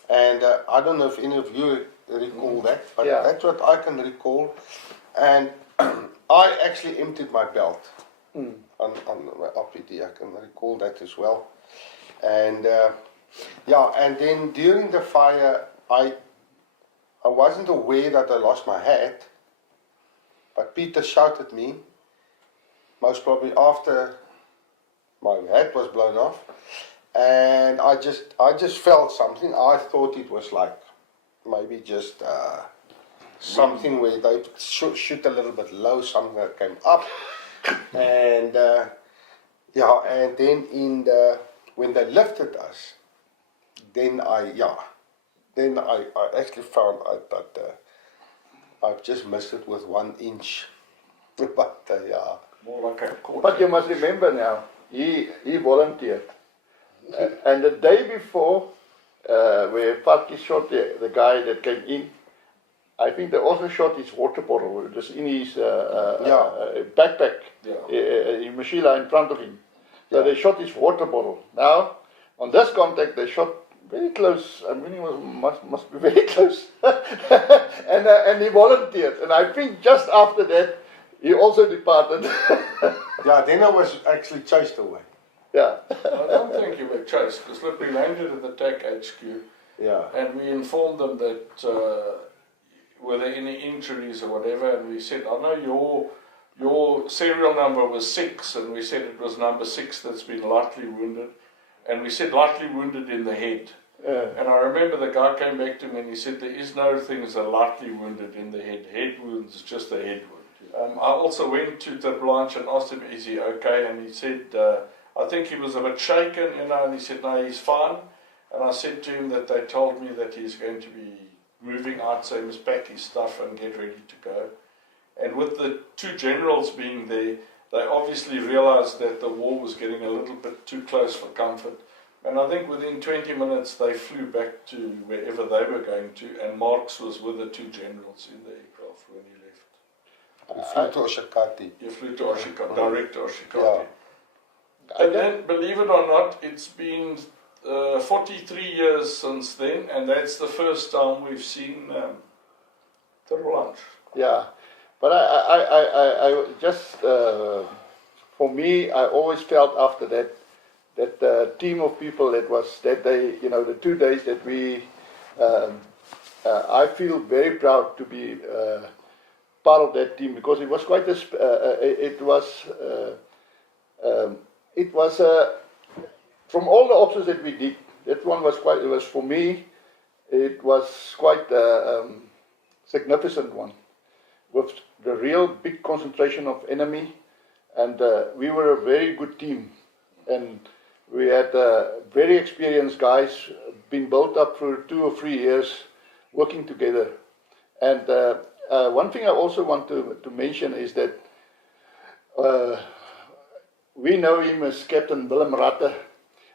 And I don't know if any of you recall that, but that's what I can recall. And I actually emptied my belt on my RPD. I can recall that as well. And and then during the fire, I wasn't aware that I lost my hat. But Peter shouted at me, most probably after my hat was blown off, and I just felt something. I thought it was like maybe just something where they shoot a little bit low, something that came up, and and then when they lifted us, then I actually found out that. I've just missed it with 1 inch. But More like a quarter. But you must remember now, he volunteered. And the day before, where Fatki shot the guy that came in, I think they also shot his water bottle. It was in his backpack, in Mashila in front of him. So they shot his water bottle. Now, on this contact, they shot very close. I mean, he must be very close. and he volunteered. And I think just after that, he also departed. then I was actually chased away. Yeah. I don't think you were chased, because look, we landed at the TAC HQ Yeah. and we informed them that were there any injuries or whatever, and we said, I know your serial number was 6, and we said it was number 6 that's been lightly wounded, and we said lightly wounded in the head. And I remember the guy came back to me and he said, there is no thing as a lightly wounded in the head. Head wounds is just a head wound. I also went to the Blanche and asked him, is he okay? And he said, I think he was a bit shaken, and he said, no, he's fine. And I said to him that they told me that he's going to be moving out, so he must pack his stuff and get ready to go. And with the 2 generals being there, they obviously realized that the war was getting a little bit too close for comfort. And I think within 20 minutes they flew back to wherever they were going to, and Marx was with the 2 generals in the aircraft when he left. He flew to Oshakati. He flew to Oshakati, direct to Oshakati. Yeah. And then, believe it or not, it's been 43 years since then, and that's the first time we've seen the Roland. Yeah, but I just for me, I always felt after that team of people that they, the 2 days that we, I feel very proud to be part of that team, because it was quite it was from all the options that we did, that one was quite, it was for me, it was quite a significant one, with the real big concentration of enemy, and we were a very good team, and we had very experienced guys, been built up for 2 or 3 years working together. And one thing I also want to mention is that we know him as Captain Willem Ratte.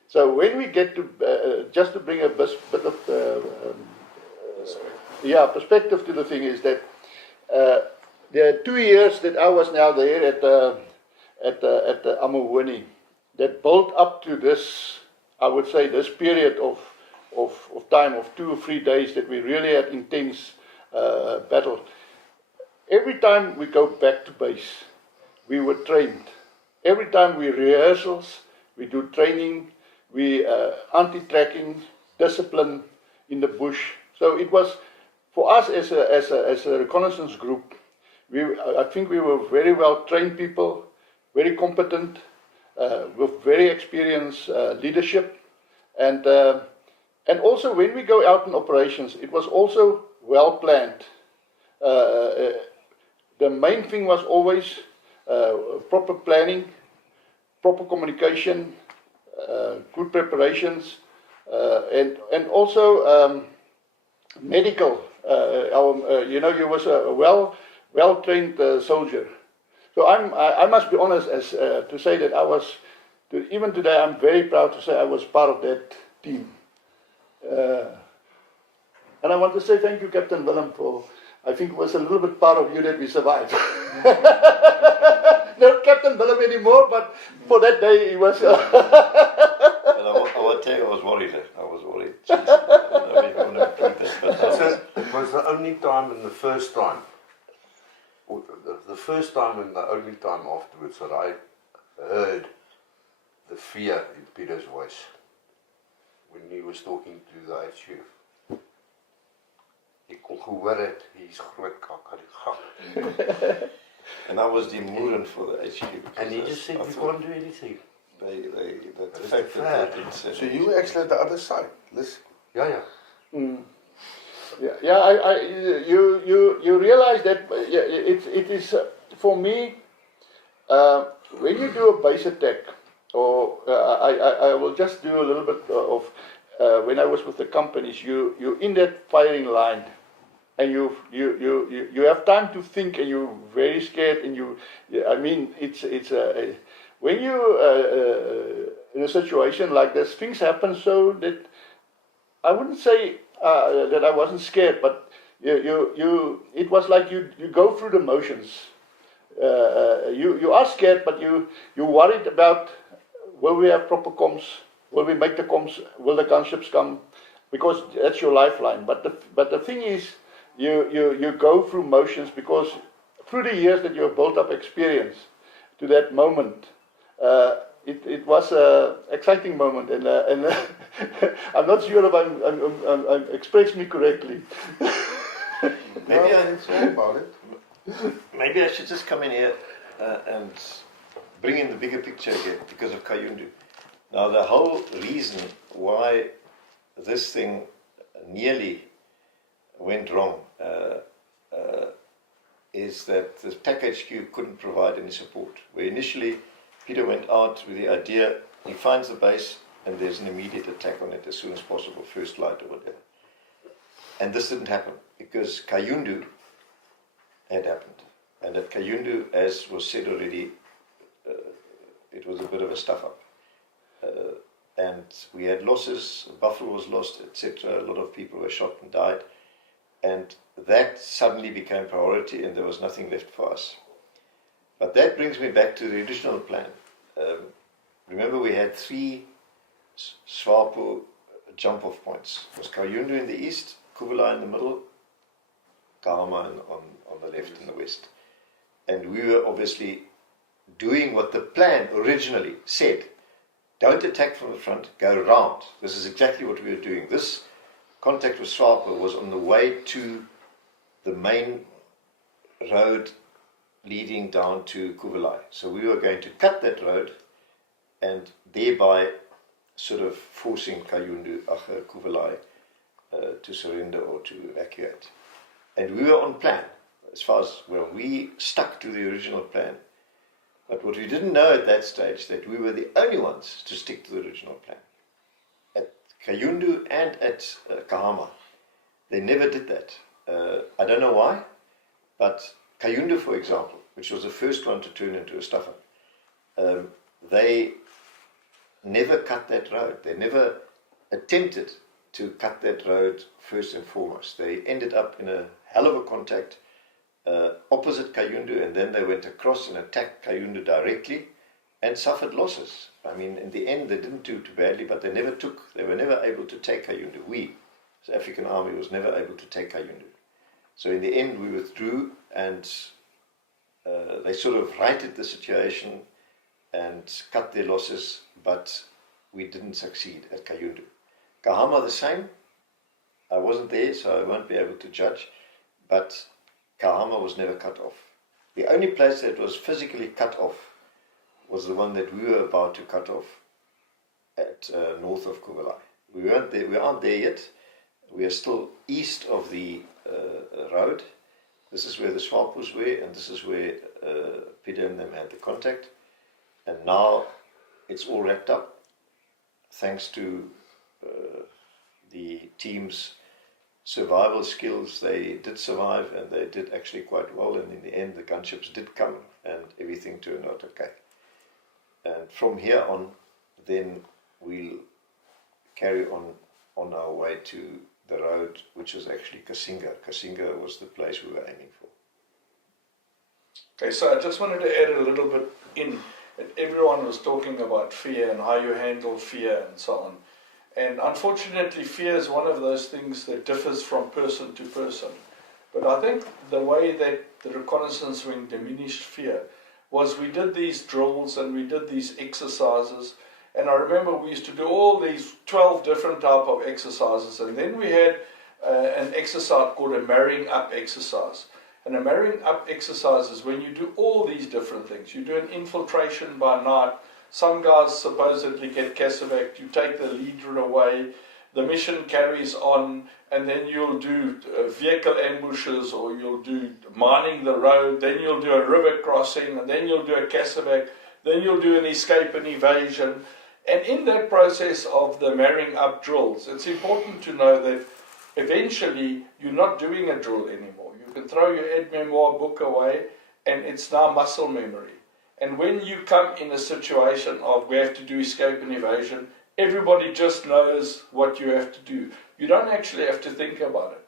So when we get to, just to bring a bit of perspective to the thing, is that the 2 years that I was now there at Amuhoni, that built up to this, I would say, this period of time of 2 or 3 days that we really had intense battle. Every time we go back to base, we were trained. Every time we rehearsals, we do training, we anti-tracking, discipline in the bush. So it was, for us as a reconnaissance group, I think we were very well trained people, very competent, with very experienced leadership, and also when we go out in operations, it was also well planned. The main thing was always proper planning, proper communication, good preparations, and also medical. You was a well trained soldier. So I must be honest as to say that I was, even today I'm very proud to say I was part of that team. And I want to say thank you, Captain Willem, for, I think it was a little bit part of you that we survived. Not Captain Willem anymore, but for that day he was... But I will tell you, I was worried. Jeez, I don't know if I want to prove this, but it was the only time and the first time, the first time and the only time afterwards that I heard the fear in Peter's voice when he was talking to the HQ. Ek kon gehoor het, he's groot kak aan die gang. And I was the moeren for the HQ. And he just said, we can't do anything. The fact that they didn't say So you were actually at the other side. Listen. Yeah. Mm. You realize that it is for me when you do a base attack, or I will just do a little bit of when I was with the companies. You in that firing line, and you have time to think, and you're very scared, and it's when you in a situation like this, things happen so that I wouldn't say that I wasn't scared, but it was like you go through the motions. You are scared, but you worried about, will we have proper comms? Will we make the comms? Will the gunships come? Because that's your lifeline. But the thing is, you go through motions, because through the years that you have built up experience to that moment, it was an exciting moment, and I'm not sure if I'm expressing me correctly. Maybe It's all about it. maybe I should just come in here and bring in the bigger picture again because of Kayundu. Now, the whole reason why this thing nearly went wrong is that the TAC HQ couldn't provide any support. Where initially Peter went out with the idea, he finds the base and there's an immediate attack on it as soon as possible, first light or whatever. And this didn't happen because Kayundu had happened. And at Kayundu, as was said already, it was a bit of a stuff-up. And we had losses, Buffalo was lost, etc. A lot of people were shot and died. And that suddenly became priority and there was nothing left for us. But that brings me back to the original plan. Remember, we had 3 SWAPO jump-off points. It was Kayundu in the east, Kuvala in the middle, Kahama on the left and the west. And we were obviously doing what the plan originally said. Don't attack from the front, go round. This is exactly what we were doing. This contact with SWAPO was on the way to the main road leading down to Kuvalai. So we were going to cut that road and thereby sort of forcing Kuvalai to surrender or to evacuate. And we were on plan as far as, well, we stuck to the original plan. But what we didn't know at that stage, that we were the only ones to stick to the original plan. At Kayundu and at Kahama, they never did that. I don't know why, but Kayundu, for example, which was the first one to turn into a stuffer, they never cut that road. They never attempted to cut that road first and foremost. They ended up in a hell of a contact opposite Kayundu, and then they went across and attacked Kayundu directly and suffered losses. I mean, in the end, they didn't do too badly, but they were never able to take Kayundu. The African army was never able to take Kayundu. So in the end, we withdrew, and they sort of righted the situation and cut their losses, but we didn't succeed at Kayundu. Kahama the same. I wasn't there, so I won't be able to judge, but Kahama was never cut off. The only place that was physically cut off was the one that we were about to cut off at north of Kuvalai. We aren't there yet. We are still east of the road. This is where the SWAPOs were, and this is where Peter and them had the contact. And now it's all wrapped up, thanks to the team's survival skills. They did survive, and they did actually quite well, and in the end the gunships did come and everything turned out okay. And from here on, then we'll carry on our way to the road, which is actually Kasinga. Kasinga was the place we were aiming for. Okay, so I just wanted to add a little bit in. Everyone was talking about fear and how you handle fear and so on. And unfortunately, fear is one of those things that differs from person to person. But I think the way that the reconnaissance wing diminished fear was we did these drills and we did these exercises. And I remember we used to do all these 12 different type of exercises. And then we had an exercise called a marrying up exercise. And a marrying up exercise is when you do all these different things. You do an infiltration by night. Some guys supposedly get casevaced. You take the leader away. The mission carries on, and then you'll do vehicle ambushes, or you'll do mining the road. Then you'll do a river crossing, and then you'll do a casevac. Then you'll do an escape and evasion. And in that process of the marrying up drills, it's important to know that eventually you're not doing a drill anymore. You can throw your aide-memoire book away, and it's now muscle memory. And when you come in a situation of we have to do escape and evasion, everybody just knows what you have to do. You don't actually have to think about it.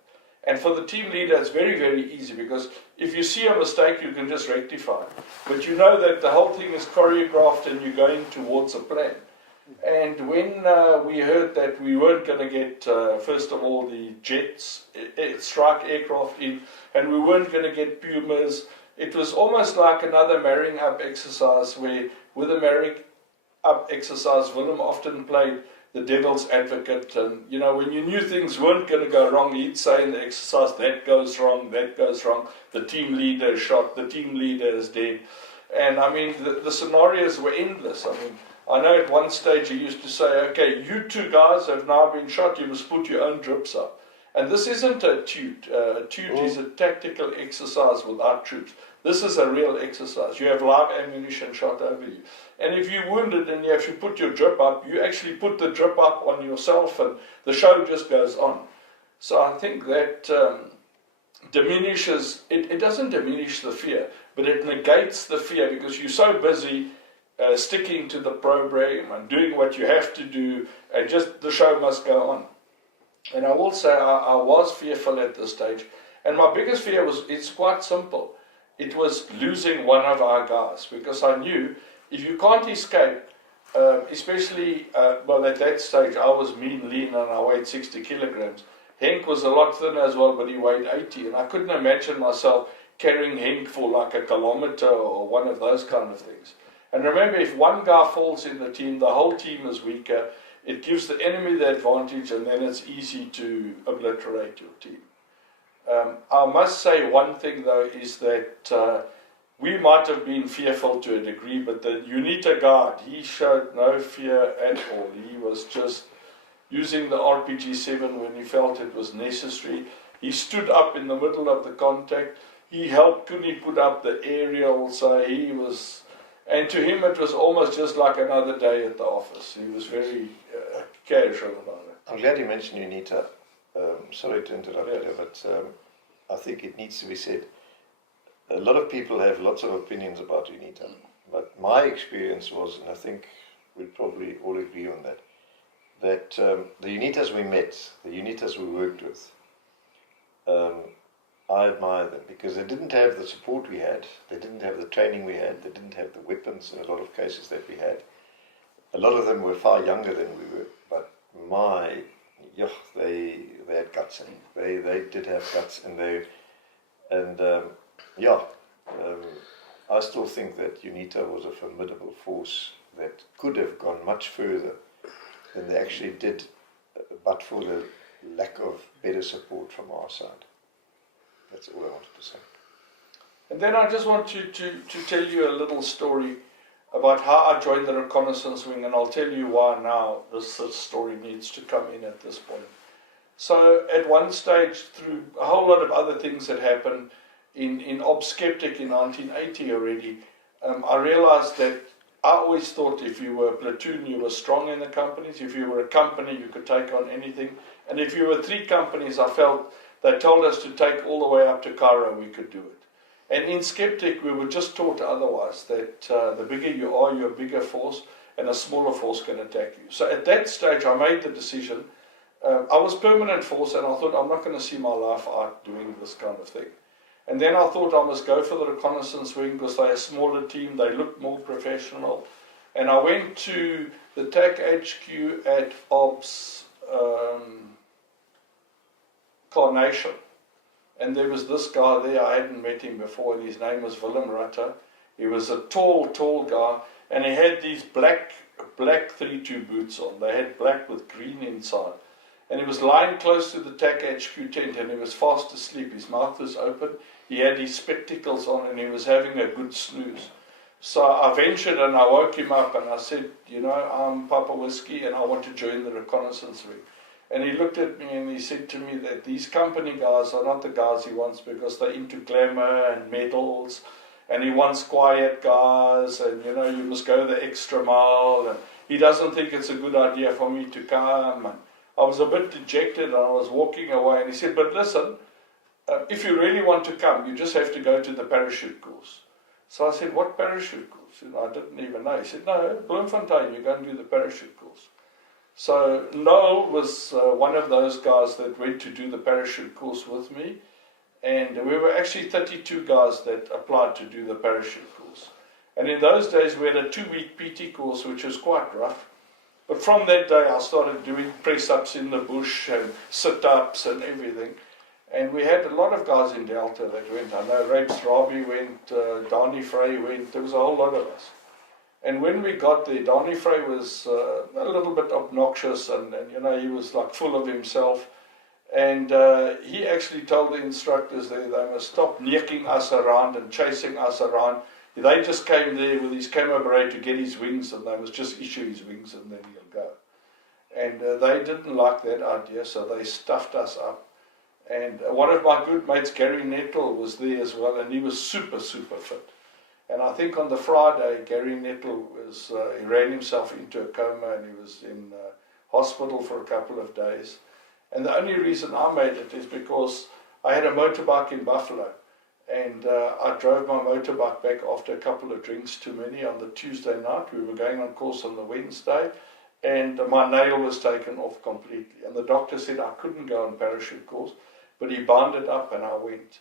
And for the team leader, it's very, very easy, because if you see a mistake, you can just rectify it. But you know that the whole thing is choreographed and you're going towards a plan. And when we heard that we weren't going to get, first of all, the jets, strike aircraft in, and we weren't going to get Pumas, it was almost like another marrying up exercise where with a marrying up exercise. Willem often played the devil's advocate, and you know, when you knew things weren't going to go wrong, he'd say in the exercise, that goes wrong, the team leader is shot, the team leader is dead. And I mean, the scenarios were endless. I mean, I know at one stage he used to say, okay, you two guys have now been shot, you must put your own drips up. And this isn't a toot. A toot is a tactical exercise with our troops. This is a real exercise. You have live ammunition shot over you. And if you're wounded and you have to put your drip up, you actually put the drip up on yourself and the show just goes on. So I think that diminishes, it doesn't diminish the fear, but it negates the fear because you're so busy sticking to the program and doing what you have to do, and just the show must go on. And I will say I was fearful at this stage, and my biggest fear was, it's quite simple, it was losing one of our guys, because I knew if you can't escape, especially, well, at that stage I was mean, lean, and I weighed 60 kilograms. Henk was a lot thinner as well, but he weighed 80, and I couldn't imagine myself carrying Henk for like a kilometer or one of those kind of things. And remember, if one guy falls in the team, the whole team is weaker. It gives the enemy the advantage, and then it's easy to obliterate your team. I must say one thing though is that we might have been fearful to a degree, but the UNITA guard, he showed no fear at all. He was just using the RPG-7 when he felt it was necessary. He stood up in the middle of the contact. He helped Tony put up the aerial, so he was... And to him, it was almost just like another day at the office. He was very casual about it. I'm glad you mentioned UNITA. Sorry to interrupt you, but I think it needs to be said. A lot of people have lots of opinions about UNITA, but my experience was, and I think we'd probably all agree on that, that the UNITAs we met, the UNITAs we worked with, I admire them because they didn't have the support we had, they didn't have the training we had, they didn't have the weapons in a lot of cases that we had. A lot of them were far younger than we were, but they had guts. They did have guts, I still think that UNITA was a formidable force that could have gone much further than they actually did, but for the lack of better support from our side. That's all I wanted to say. And then I just want to tell you a little story about how I joined the reconnaissance wing, and I'll tell you why now this story needs to come in at this point. So at one stage, through a whole lot of other things that happened in Ob Skeptic in 1980 already, I realized that I always thought if you were a platoon, you were strong in the companies. If you were a company, you could take on anything. And if you were 3 companies, I felt they told us to take all the way up to Cairo, we could do it. And in Skeptic, we were just taught otherwise, that the bigger you are, you're a bigger force, and a smaller force can attack you. So at that stage, I made the decision. I was permanent force, and I thought, I'm not going to see my life out doing this kind of thing. And then I thought I must go for the reconnaissance wing because they're a smaller team, they look more professional. And I went to the TAC HQ at Ops Carnation. And there was this guy there, I hadn't met him before, and his name was Willem Rutter. He was a tall guy, and he had these black 32 boots on. They had black with green inside. And he was lying close to the TAC HQ tent, and he was fast asleep. His mouth was open, he had his spectacles on, and he was having a good snooze. So I ventured and I woke him up, and I said, you know, I'm Papa Whiskey, and I want to join the reconnaissance wing. And he looked at me and he said to me that these company guys are not the guys he wants because they're into glamour and medals, and he wants quiet guys, and you know, you must go the extra mile, and he doesn't think it's a good idea for me to come. And I was a bit dejected and I was walking away, and he said, but listen, if you really want to come, you just have to go to the parachute course. So I said, what parachute course? And I didn't even know. He said, no, Bloemfontein, you're going to do the parachute course. So Noel was one of those guys that went to do the parachute course with me, and we were actually 32 guys that applied to do the parachute course. And in those days we had a 2-week PT course, which was quite rough. But from that day I started doing press-ups in the bush and sit-ups and everything. And we had a lot of guys in Delta that went. I know Rapes Robbie went, Donnie Frey went, there was a whole lot of us. And when we got there, Donnie Frey was a little bit obnoxious, and he was like full of himself. And he actually told the instructors there they must stop necking us around and chasing us around. They just came there with his camo beret to get his wings, and they must just issue his wings and then he'll go. And they didn't like that idea, so they stuffed us up. And one of my good mates, Gary Nettle, was there as well, and he was super, super fit. And I think on the Friday, Gary Nettle he ran himself into a coma, and he was in hospital for a couple of days. And the only reason I made it is because I had a motorbike in Buffalo, and I drove my motorbike back after a couple of drinks too many on the Tuesday night. We were going on course on the Wednesday, and my nail was taken off completely. And the doctor said I couldn't go on parachute course, but he bound it up and I went.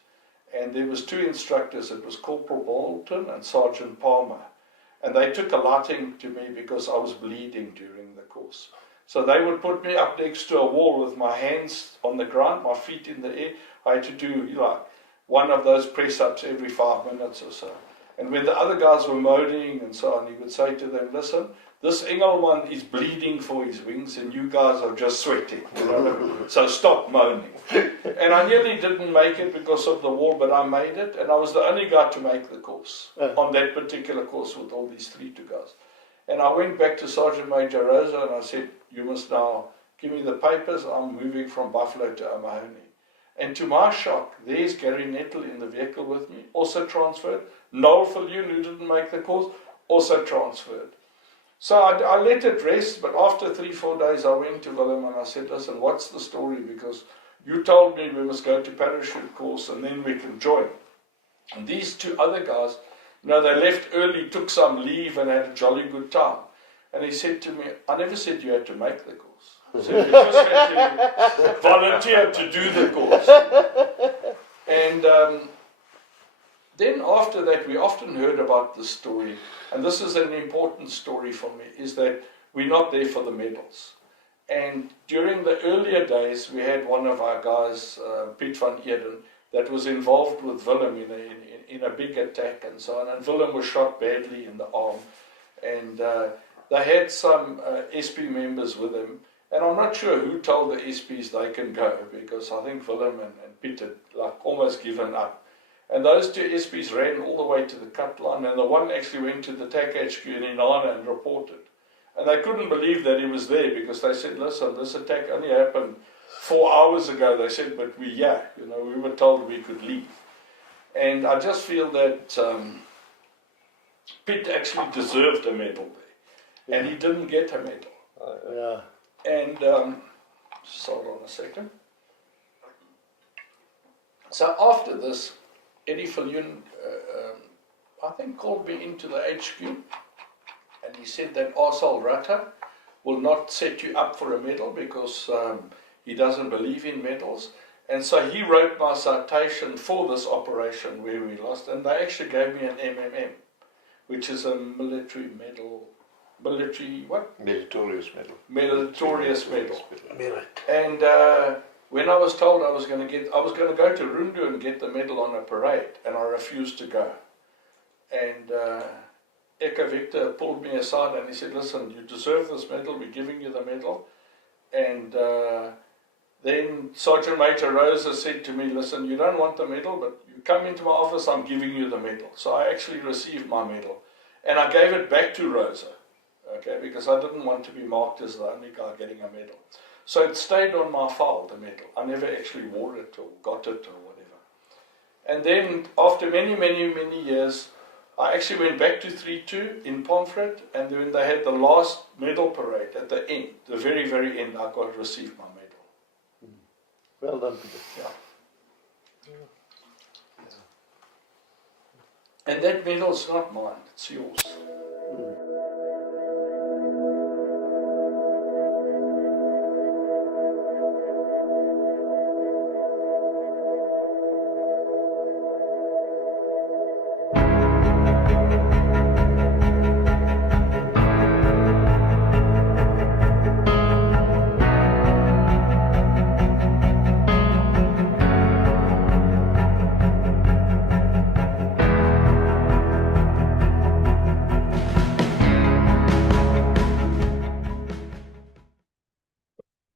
And there was 2 instructors. It was Corporal Bolton and Sergeant Palmer. And they took a liking to me because I was bleeding during the course. So they would put me up next to a wall with my hands on the ground, my feet in the air. I had to do one of those press-ups every 5 minutes or so. And when the other guys were moaning and so on, he would say to them, listen, this Engelman is bleeding for his wings and you guys are just sweating. So stop moaning. And I nearly didn't make it because of the wall, but I made it. And I was the only guy to make the course on that particular course with all these 3 guys. And I went back to Sergeant Major Rosa and I said, you must now give me the papers. I'm moving from Buffalo to O'Mahony. And to my shock, there's Gary Nettle in the vehicle with me, also transferred. Noel Viljoen, who didn't make the course, also transferred. So I let it rest, but after 3-4 days I went to Willem and I said, listen, what's the story? Because you told me we must go to parachute course and then we can join. And these 2 other guys, they left early, took some leave and had a jolly good time. And he said to me, I never said you had to make the course. I said, you just had to volunteer to do the course. And then after that, we often heard about this story, and this is an important story for me, is that we're not there for the medals. And during the earlier days, we had one of our guys, Piet van Eden, that was involved with Willem in a big attack and so on. And Willem was shot badly in the arm. And they had some SP members with him. And I'm not sure who told the SPs they can go, because I think Willem and Piet had almost given up. And those 2 SPs ran all the way to the cut line, and the one actually went to the TAC HQ in Inanna and reported. And they couldn't believe that he was there, because they said, listen, this attack only happened 4 hours ago. They said, but we were told we could leave. And I just feel that Piet actually deserved a medal there, and he didn't get a medal. And, just hold on a second. So after this, Eddie Viljoen, I think, called me into the HQ, and he said that Arsal Rutter will not set you up for a medal because he doesn't believe in medals. And so he wrote my citation for this operation where we lost, and they actually gave me an MMM, which is a military medal. Military what? Meritorious medal. Meritorious medal. And when I was told I was going to go to Rundu and get the medal on a parade, and I refused to go. And Eka Victor pulled me aside and he said, listen, you deserve this medal, we're giving you the medal. And then Sergeant Major Rosa said to me, listen, you don't want the medal, but you come into my office, I'm giving you the medal. So I actually received my medal. And I gave it back to Rosa, because I didn't want to be marked as the only guy getting a medal. So it stayed on my file, the medal. I never actually wore it or got it or whatever. And then after many, many, many years, I actually went back to 3-2 in Pomfret, and then they had the last medal parade at the end, the very, very end, I got to receive my medal. Well done, Peter. Yeah. And that medal's not mine, it's yours.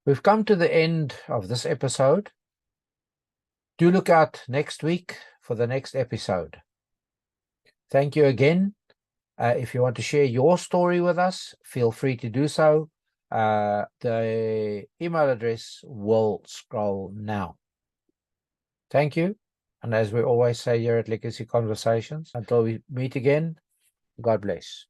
We've come to the end of this episode. Do look out next week for the next episode. Thank you again. If you want to share your story with us, feel free to do so. The email address will scroll now. Thank you. And as we always say here at Legacy Conversations, until we meet again, God bless.